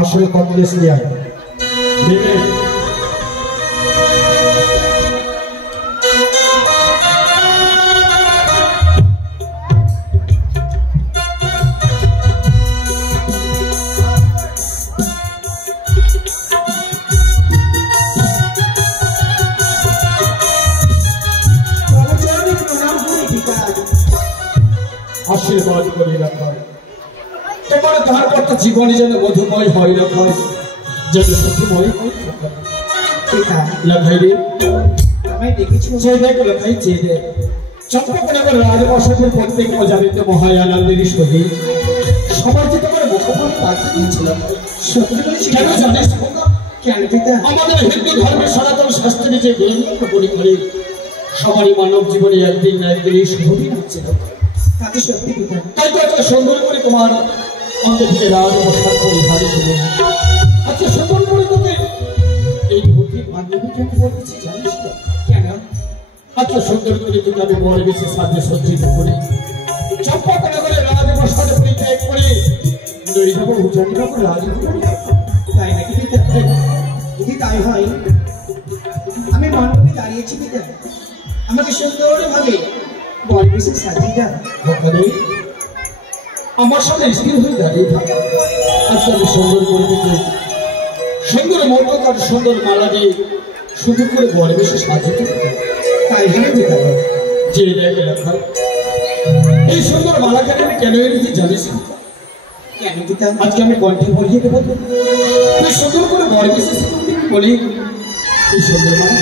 আসলে কংগ্রেস নিয়ে আয় বেবি आशीर्वाद করে রাখো তোমার ধারকর্তা জীবনে যেন মধুময় হয় রাখো যেন সুখময় হয় ঠিক আছে লাভাই রে আমি দেখেছি যে দেখো লাভাই যে দে চম্পকনগর রাজবংশের প্রত্যেক প্রজাতিত মহায় আনন্দের সহিত সবার যে তোমার মুখপানে তাকে দিয়েছিল সত্যি বলেছি কেন জানিস কেন পিতা আমাদের হিন্দু ধর্মের সনাতন শাস্ত্রে যে বিলম্ব করে করে সবারই মানব জীবনে একদিন না একদিন এই শুভদিন হচ্ছে তাতে সত্যি পিতা তাই তো এত সুন্দর করে তোমার অঙ্গে থেকে রাজ বসার পরিধান করে আচ্ছা সুন্দর করে তোকে এই ধুতির বান্ধবী কেন বলতেছি জানিস তো কেন আচ্ছা সুন্দর করে তোকে আমি বলে বেশি সাজে সজ্জিত করি চম্পকনগরে রাজ বসার পরিত্যাগ করে লড়ি যাবো উজানি যাবো রাজ তাই নাকি পিতা যদি তাই হয় আমি মানবী দাঁড়িয়েছি পিতা আমাকে সুন্দরভাবে বল বেশি সাজিয়ে দাও আমার সাথে স্থির হয়ে দাঁড়িয়ে থাকে আজকে আমি সুন্দর করে দিতে সুন্দর মৌলক আর সুন্দর মালা দিয়ে সুন্দর করে বড় বেশি সাজিয়ে তাই হ্যাঁ দিতে যে দেখে রাখা এই সুন্দর মালা কেন আমি কেন এনেছি জানিস কেন দিতাম আজকে আমি কণ্ঠে বলিয়ে দেবো তুই সুন্দর করে বড় বেশি বলি এই সুন্দর মালা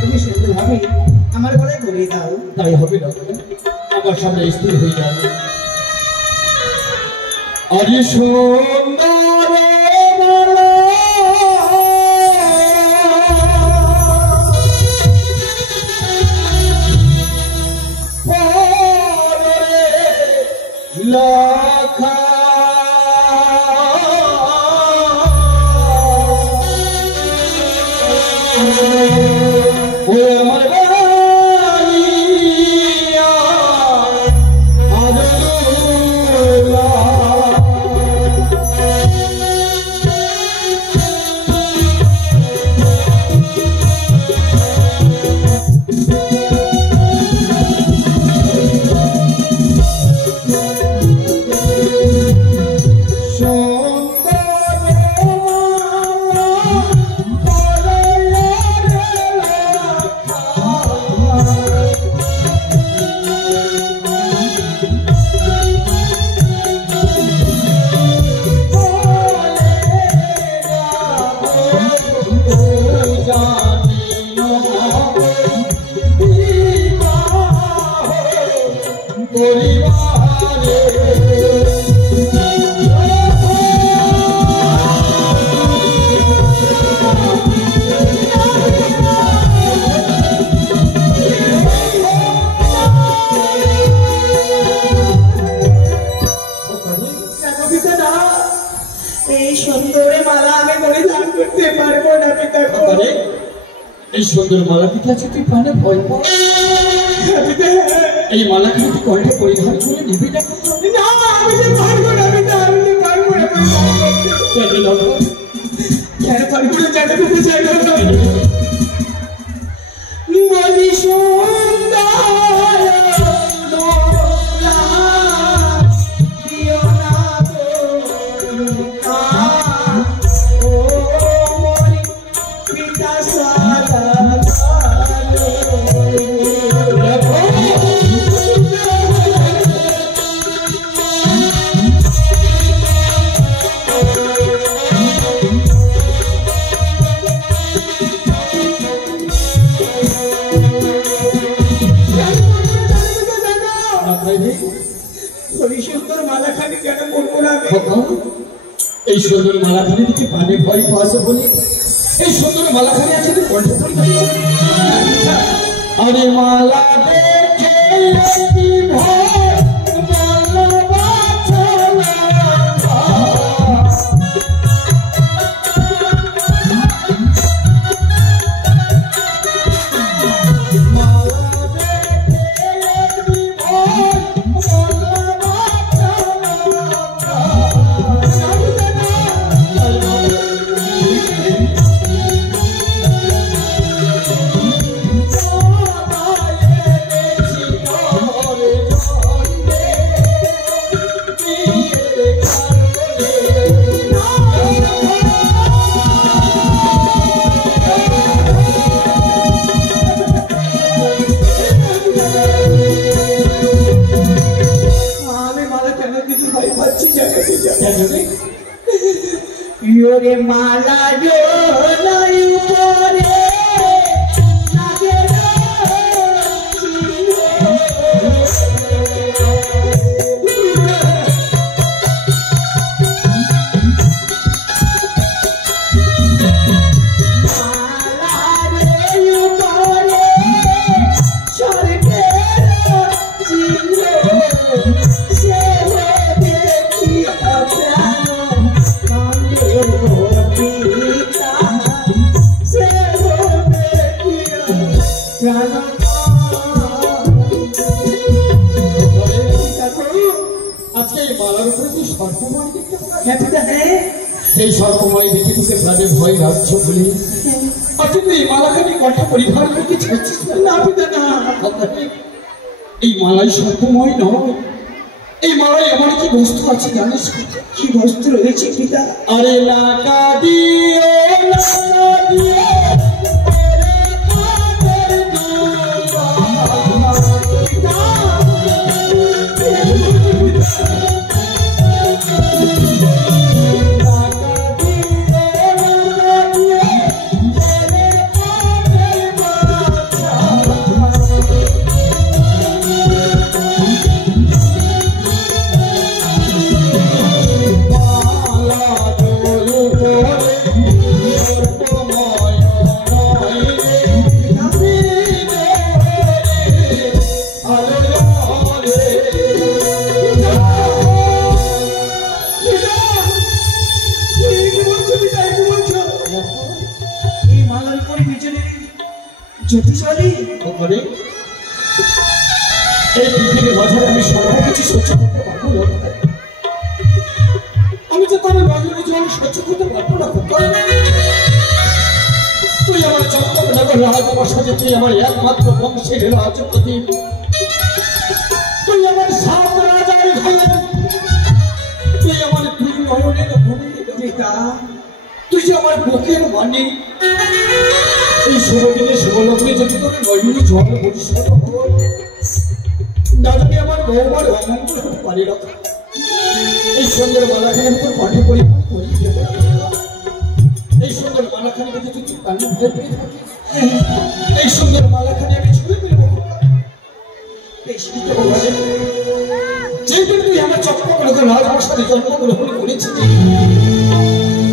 তুমি সুন্দরভাবে আমার গলায় বলিয়ে দাও তাই হবে না আমার সামনে স্থির হয়ে যাবে আরে সুন্দর লাখা ওই আমার এই সুন্দর মালা আমি পরিধান করতে পারবো না পিতা গো। আরে এই সুন্দর মালা দিতে আছে তুই প্রাণে ভয় পাও? এই মালা কি তুই কয়টা পরিধান করে নিবি না? না আমি যে পারবো না পিতা, আমি যে পারবো না। কেন না? কেন পারবো না জানতে পেতে চাই না। বলি সুন্দর এই সুন্দর মালাখানি দিকে প্রাণে ভয় পাস বলে এই সুন্দর মালাখানি আছে তুই কণ্ঠ পরিধান করবি? আরে মালা দেখে ভয় Yore mala yo na upore nagera সেই সর্বময় দেখে তোকে প্রাণে ভয় রাজ্য বলে আর তুই এই মালাখানি কণ্ঠ পরিধান করতে চাইছিস না? পিতা না, এই মালাই সর্বময় নয়, এই মালায় এমন কি বস্তু আছে জানিস? কি বস্তু রয়েছে পিতা? আরে লাগা দিও লাগা দিও এই পৃথিবীর মাঝে আমি সর্বকিছু সহ্য করতে পারবো না। আমি তো তার রঙের জল সহ্য করতে পারবো না। তুই আমার চক্রনগর রাজপ্রাসাদে, তুই আমার একমাত্র বংশের রাজপ্রদীপ, তুই আমার সাত রাজার ঘরে, তুই আমার দুই নয়নের পিতা, তুই যে আমার বুকের মানে। এই শুভ দিনে শুভ লগ্নে যদি তোর নয়নি জল পরিষ্কার দাদাকে আমার বৌমার অনন্ত হতে পারি না। এই সুন্দর মালাখানি তোর পাঠে পরিধান করি, এই সুন্দর মালাখানি দেখে যদি পানি ভয় পেয়ে থাকিস, এই সুন্দর মালাখানি আমি ছুঁড়ে ফেলব। যেদিন তুই আমার চক্রনগর রাজপ্রাসাদে জন্মগ্রহণ করেছিস,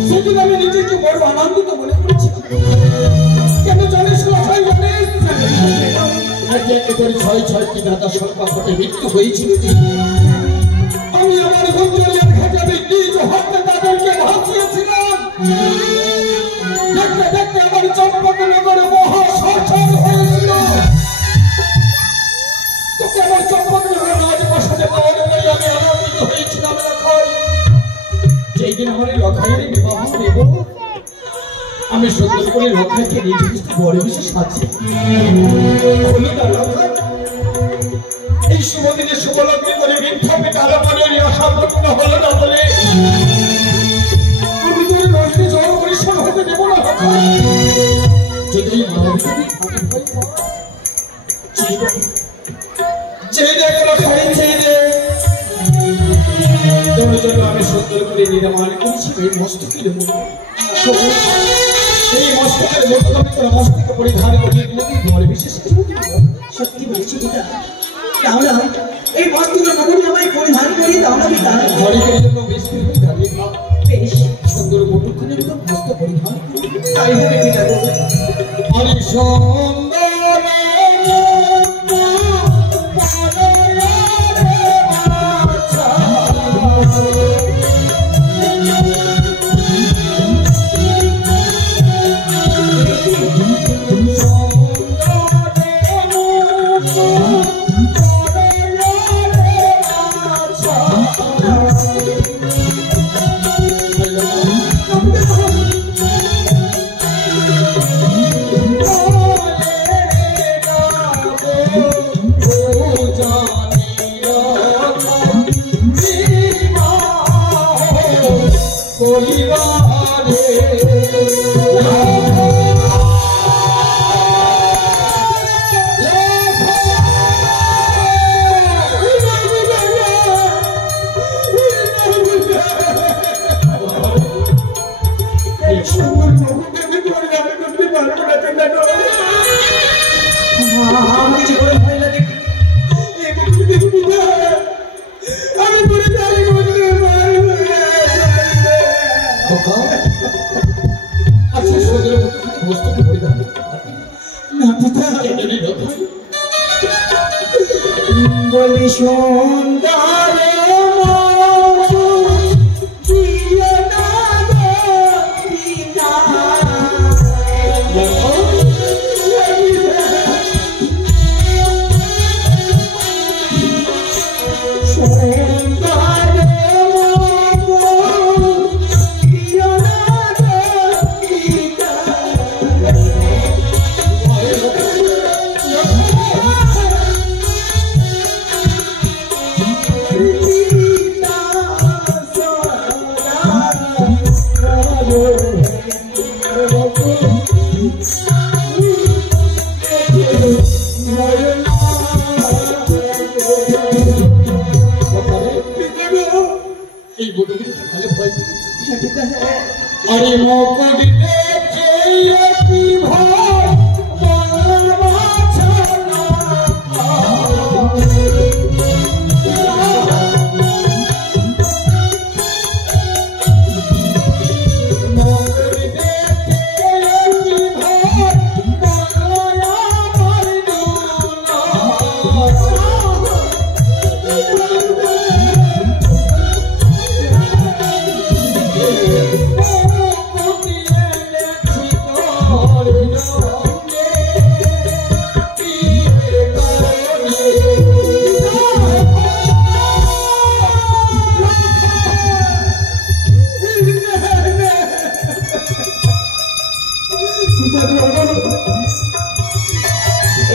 সেদিন আমি নিজেকে বড় আনন্দিত মনে করেছি। কেন জানিস? একেবারে 6-6টি দাদা সর্বাপটে মৃত্যু হয়েছিল। আমি আমার গঞ্জলের ঘাটে নিজ হাতে তাদেরকে ভাসিয়ে করেছিলাম, দেখতে দেখতে আমার চম্পকনগরে মহাশাসন হয়েছিল। তোকে আমার চম্পকনগর রাজপ্রাসাদে পাওয়ার পরে আমি আনন্দিত হয়েছিলাম। লক্ষণ, যেই দিন আমার লক্ষণের বিবাহ দেব, আমি সুন্দর করে লক্ষণকে নির্দিষ্ট বড় বিশেষ আছে এই শুভদিনে শুভলগ্নে বলে মিথ্যা পেটারা মনে আশা পূর্ণ হলো না বলে আমি তোর নজরে জল পরিশ্রম হতে দেব না। যদি তোর জন্য আমি সুন্দর করে নির্মাণ করেছি এই মস্তকের সেই মস্তকের মধ্যে মস্তকে পরিধান করিয়ে বলে বিশেষ সত্যি বলেছি পিতা, তাহলে এই বস্ত্রগুলো নবনী আমায় পরিধান করিয়ে দাও না পিতা। ঘরের জন্য বেশি হয়ে যাবে, বেশ সুন্দর মটুখানের মস্ত পরিধান তাই হবে পিতা। অনেক সুন্দর বলি সুন্দর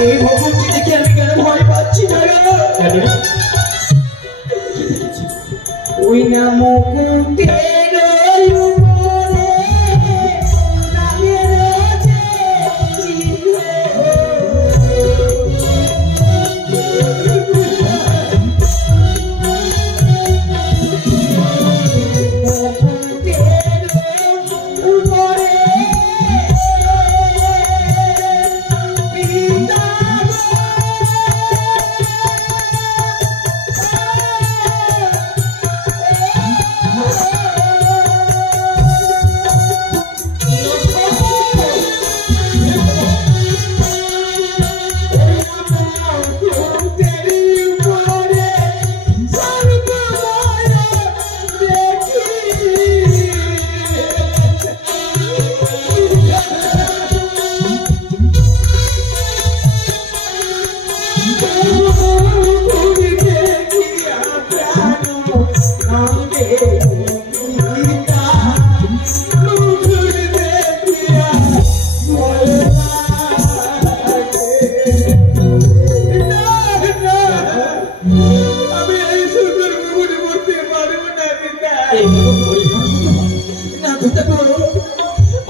এই ভগবতী দেখে আমি কেন ভয় পাচ্ছি না? ওই না মুকুটের উপরে নামের চিহ্ন উপরে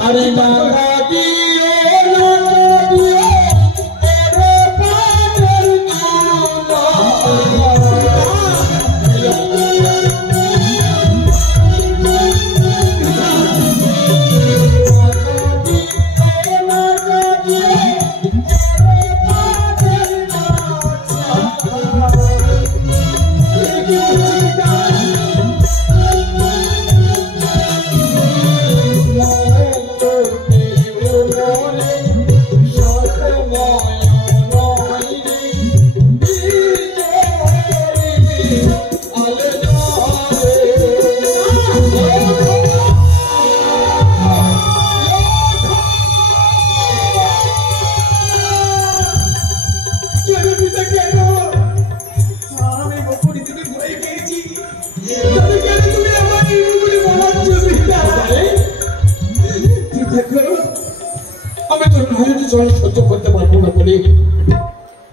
আরে নাগা দিও সহ্য করতে পারবো না বলে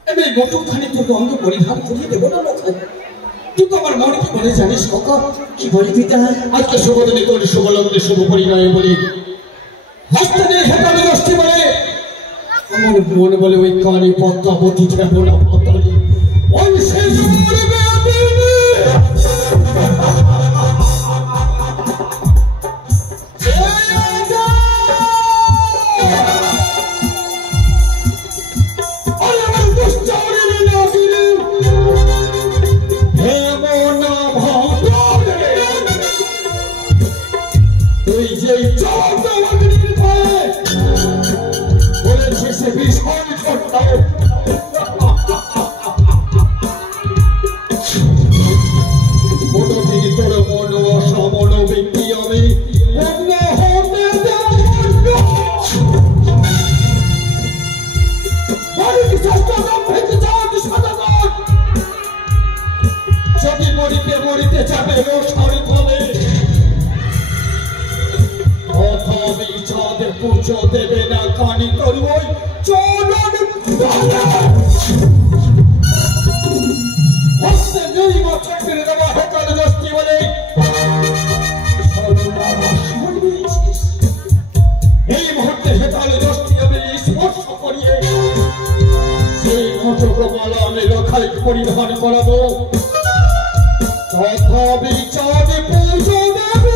আমি নতুনখানি তোকে অঙ্গ পরিধান করিয়ে দেবো না তুই তো আমার মনে কি বলে জানিস কাকা কি বলি পিতা আজকে শুভদিনে তোর শুভলগ্নে শুভ পরিণয় বলে হাসতে দিয়ে হেঁটালি দশটি বলে আমার মনে বলে ওই কালী পদ্মাবতী যাবো না পদ্মালি ওই শেষ দেবে না কানি তোর ওই চরণ হস্তে নেই বছর ফিরে দেওয়া হেকাল দশটি বলে এই মুহূর্তে হেকাল দশটি আমি স্পর্শ করিয়ে সেই ঘটকমালা আমি রখাই পরিধান করাবো তথাপি চাঁদে পুজো দেবে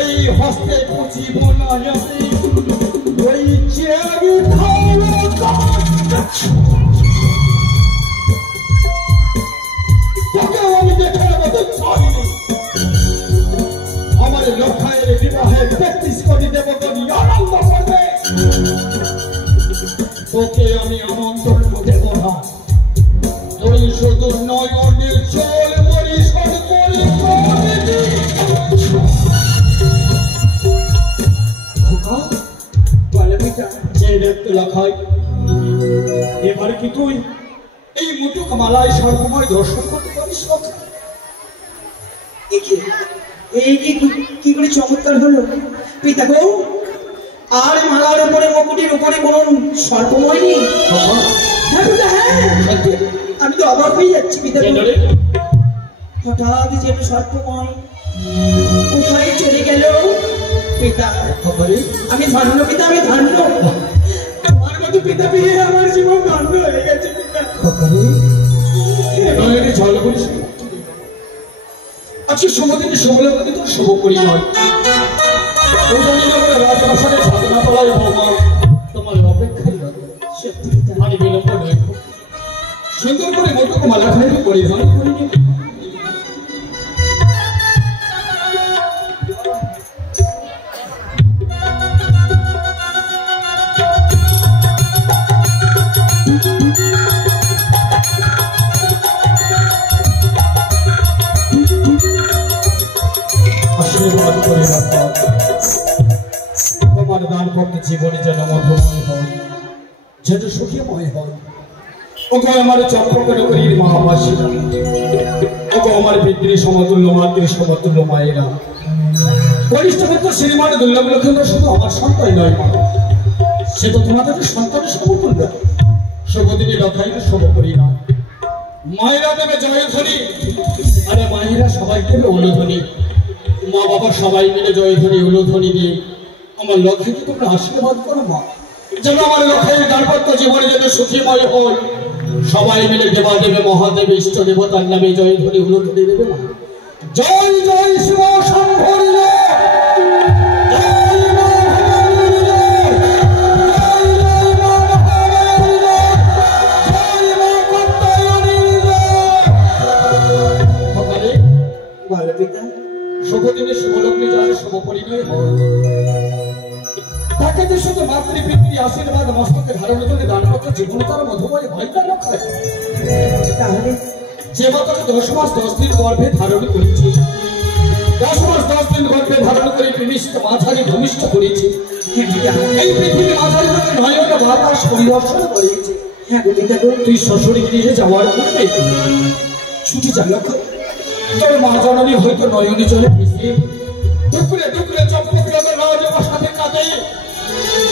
এই হস্তে পুজিব না আমি ওই চেয়ারি তোকে আমি দেখে আমাদের ছাড়িনি আমার লক্ষায়ের বিবাহে ৩৫ কোটি দেবতানি আনন্দ করবে তোকে আমি আমন্ত্রণ দেব না তুই শুধু নয়নের জল পরিশোধ করে এবারে কি তুই এই মুটুক মালায় সর্বময় দর্শন করতে পারিস এই কি করে চমৎকার হলো পিতা গো আর মালার উপরে মুকুটির উপরে কোন সর্পময় নেই হ্যাঁ পিতা হ্যাঁ আমি তো অবাক হয়ে যাচ্ছি পিতা হঠাৎ যেন সর্পময় কোথায় চলে গেল পিতা আমি ধন্য পিতা আমি ধন্য তোমার মতো পিতা পেয়ে আমার জীবন ধন্য হয়ে গেছে পিতা ঝগড়া করিস আজকে সমুদ্রে শুভলগ্নে তোর শুভ পরিণয় রাজপ্রাসাদে সাধনা পালায় বাবা তোমার অপেক্ষায় আমি বিলম্ব নয় সুন্দর করে মোটুক মালা খাই পরিধান করি আশীর্বাদ করে রাখা তোমার দান করতে জীবনে যেন মধুময় হয় যেন সুখীময় হয় ওকে আমার চম্পকনগরীর মহাবাসীরা ওকে আমার পিতৃ সমতুল্য মাতৃ সমতুল্য মায়েরা কনিষ্ঠ পুত্র শ্রীমান দুর্লভ লক্ষ্মণ শুধু আমার সন্তান নয় মা সে তো তোমাদের সন্তানের সমতুল্য শুভদিনী লখাই শুভ করি না মায়েরা দেবে জয়ধ্বনি আরে মায়েরা সবাই দেবে উলুধ্বনি মা বাবা সবাই মিলে জয়ধ্বনি উলুধ্বনি দিয়ে আমার লখাইকে তোমরা আশীর্বাদ করো মা যেন আমার লখাইয়ের দাম্পত্য জীবনে যেন সুখীময় হয় সবাই মিলে দেবা দেবে মহাদেব ইষ্ট দেবতার নামে জয়ধ্বনি উলুধ্বনি দেবে মা জয় জয় শিব শম্ভুর শুভদিনে শুভলগ্নে যায় শুভ পরিণয় হয় তাকে যে শুধু মাতৃপিতৃ আশীর্বাদ মস্তকে ধারণ করে দানপত্র জীবন তার মধুময় ভয়টা রক্ষায় তাহলে যে মাতাকে 10 মাস 10 দিন গর্ভে ধারণ করেছি 10 মাস 10 দিন গর্ভে ধারণ করে প্রেমিষ্ঠ মাঝারি ভূমিষ্ঠ করেছি এই পৃথিবীর মাঝারি নয়ন বাতাস পরিদর্শন করেছে হ্যাঁ তুই শ্বশুরি গৃহে যাওয়ার পূর্বে ছুটি যা লক্ষ্য তোর মা জননী হয়তো নয়নে চলে ভেসে টুকরে টুকরে চমকে রাজমার সাথে কাঁদে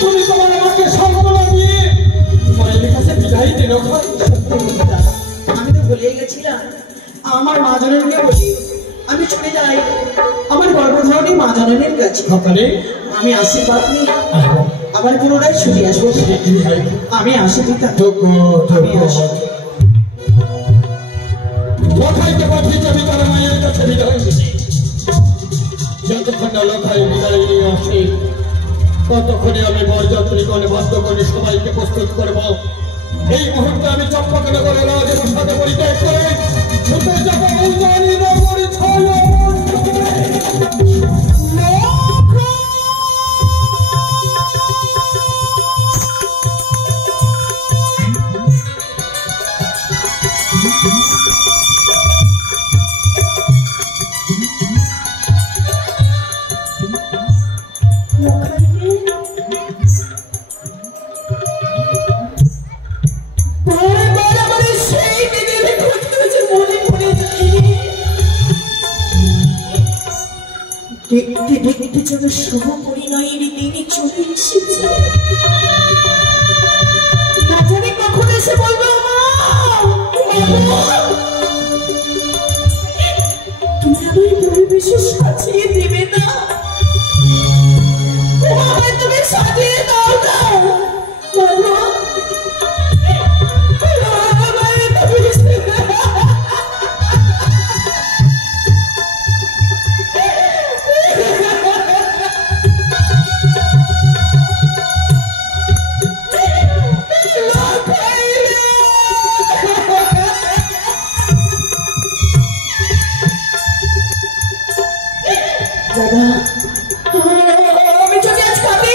তুমি তোমার আমাকে সান্ত্বনা দিয়ে মায়ের কাছে বিদায় দিল আমি তো ভুলে গেছিলাম আমার মা জননীকে বলি আমি চলে যাই আমার গর্ভধারণী মা জননীর কাছে সকালে আমি আশীর্বাদ নিয়ে আবার পুনরায় ছুটি আসবো আমি আসি পিতা আমি আসি লখাইকে পাঠিয়ে যাবি তার মায়ের কাছে বিদায় যতক্ষণ না লখাই বিদায় নিয়ে আসে ততক্ষণে আমি বরযাত্রীগণ বাদ্যগণে সবাইকে প্রস্তুত করবো এই মুহূর্তে আমি চম্পকনগরে রাজপ্রাসাদে পরিত্যাগ করে ছুটে যাবো উলজানি নগরী ছয় দেখতে দেখতে যেন শুভ পরিণয়ের দিনে চলে এসেছে না জানি কখন এসে বলবো তুমি আমার পরিবেশে সাজিয়ে দেবে না তুমি সাজিয়ে দাও না আমি চলে আজ খাবি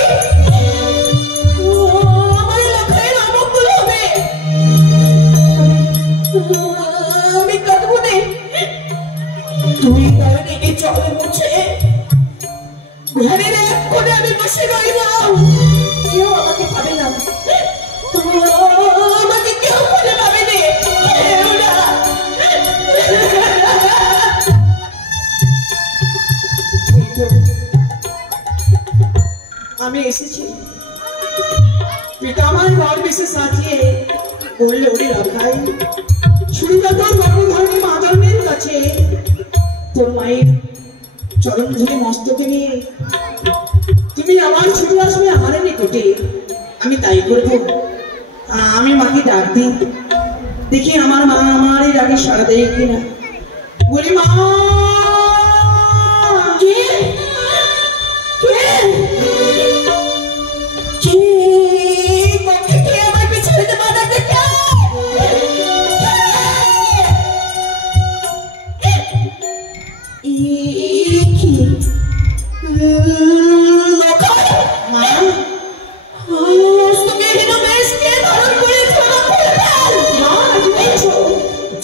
আমার লখাইয়ের অমঙ্গল হবে আমি কাঁদবো না তুই কারণে এই চলে মুছে ঘরের এক কোণে আমি বসে রইলাম কেউ আমাকে পাবে না আমাকে কেউ খুঁজে পাবে না আমি এসেছি পিতা আমার ঘর বেশি সাজিয়ে বললে ওরে রাখাই শুরুটা তোর গর্ভধারণী মা জননীর কাছে তোর মায়ের চরণ ধরে মস্তকে নিয়ে তুমি আমার ছুটে আসবে আমার নিকটে আমি তাই করব আমি মাকে ডাক দিই দেখি আমার মা আমার এর আগে সাড়া দেয় কিনা বলি মা কে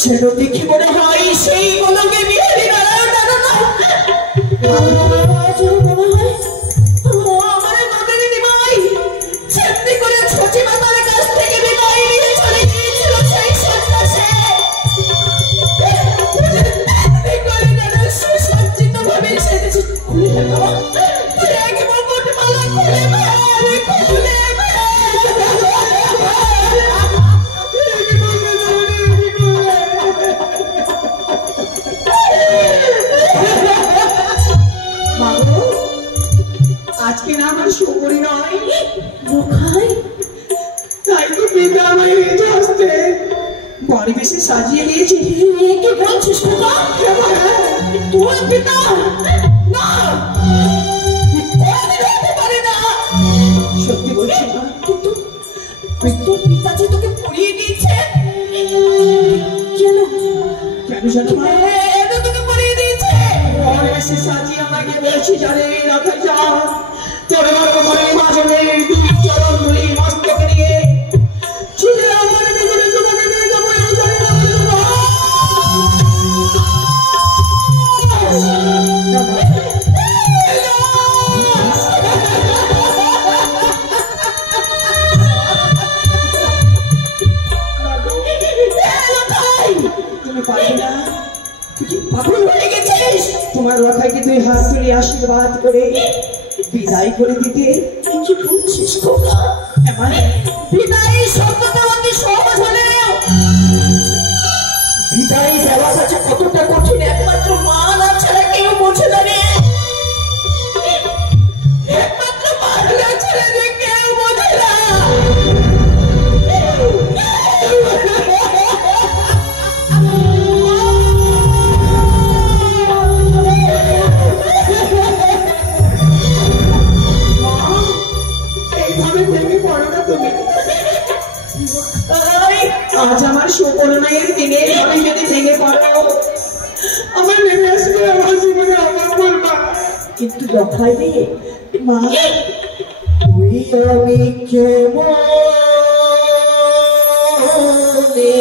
যেন দেখি মনে হয় সেই কলকে বিহারি নারায়ণ আমার নদী দিবাই চেষ্টা করে ছোটি মাতার কাছ থেকে বিদায় নিয়ে চলে গিয়েছিল সেই সন্ন্যাসে সুসজ্জিত ভাবে সেজেছে মালা করে লখাই তাই তো পিতা আমায় নিয়ে আসতে বড় বেশি সাজিয়ে নিয়েছি। কি বলছিস খোকা? তোর পিতা না, কোনোদিন হতে পারে না। সত্যি বলছি না। কিন্তু তোর পিতা যে তোকে পড়িয়ে দিয়েছে। কেন কেন জানো মা? এত তোকে পড়িয়ে দিয়েছে? বড় বেশি সাজিয়ে আমাকে বলছি জানে রাখা যা তোর ঘরে মাঝে দুই চরণ ধরে মস্তকে নিয়ে চলে আমার বেগুনে তোমাকে নিয়ে যাবো। এই জানি না তুমি পারবে না। পাগল হয়ে গেছিস? তোমার লখাইকে তুই হাত তুলে আশীর্বাদ করে বিদায় করে দিতে। কি বলছিস খোকা? এমন বিদায় শব্দটা অতি সহজ হলেও বিদায় দেওয়া কাছে কতটা কঠিন একমাত্র মা না ছাড়া কেউ বোঝে না রে। একমাত্র মা না ছাড়া যে কেউ বোঝে না। এইভাবে ভেঙে পড়ো না তুমি। আজ আমার সুপর্ণায়ের দিনে আমি যদি ভেঙে পড়ো আমার নেমে আসবে আমার জীবনে আমার বলবা। কিন্তু লখাই রে, মা তুই আমি কেমন করে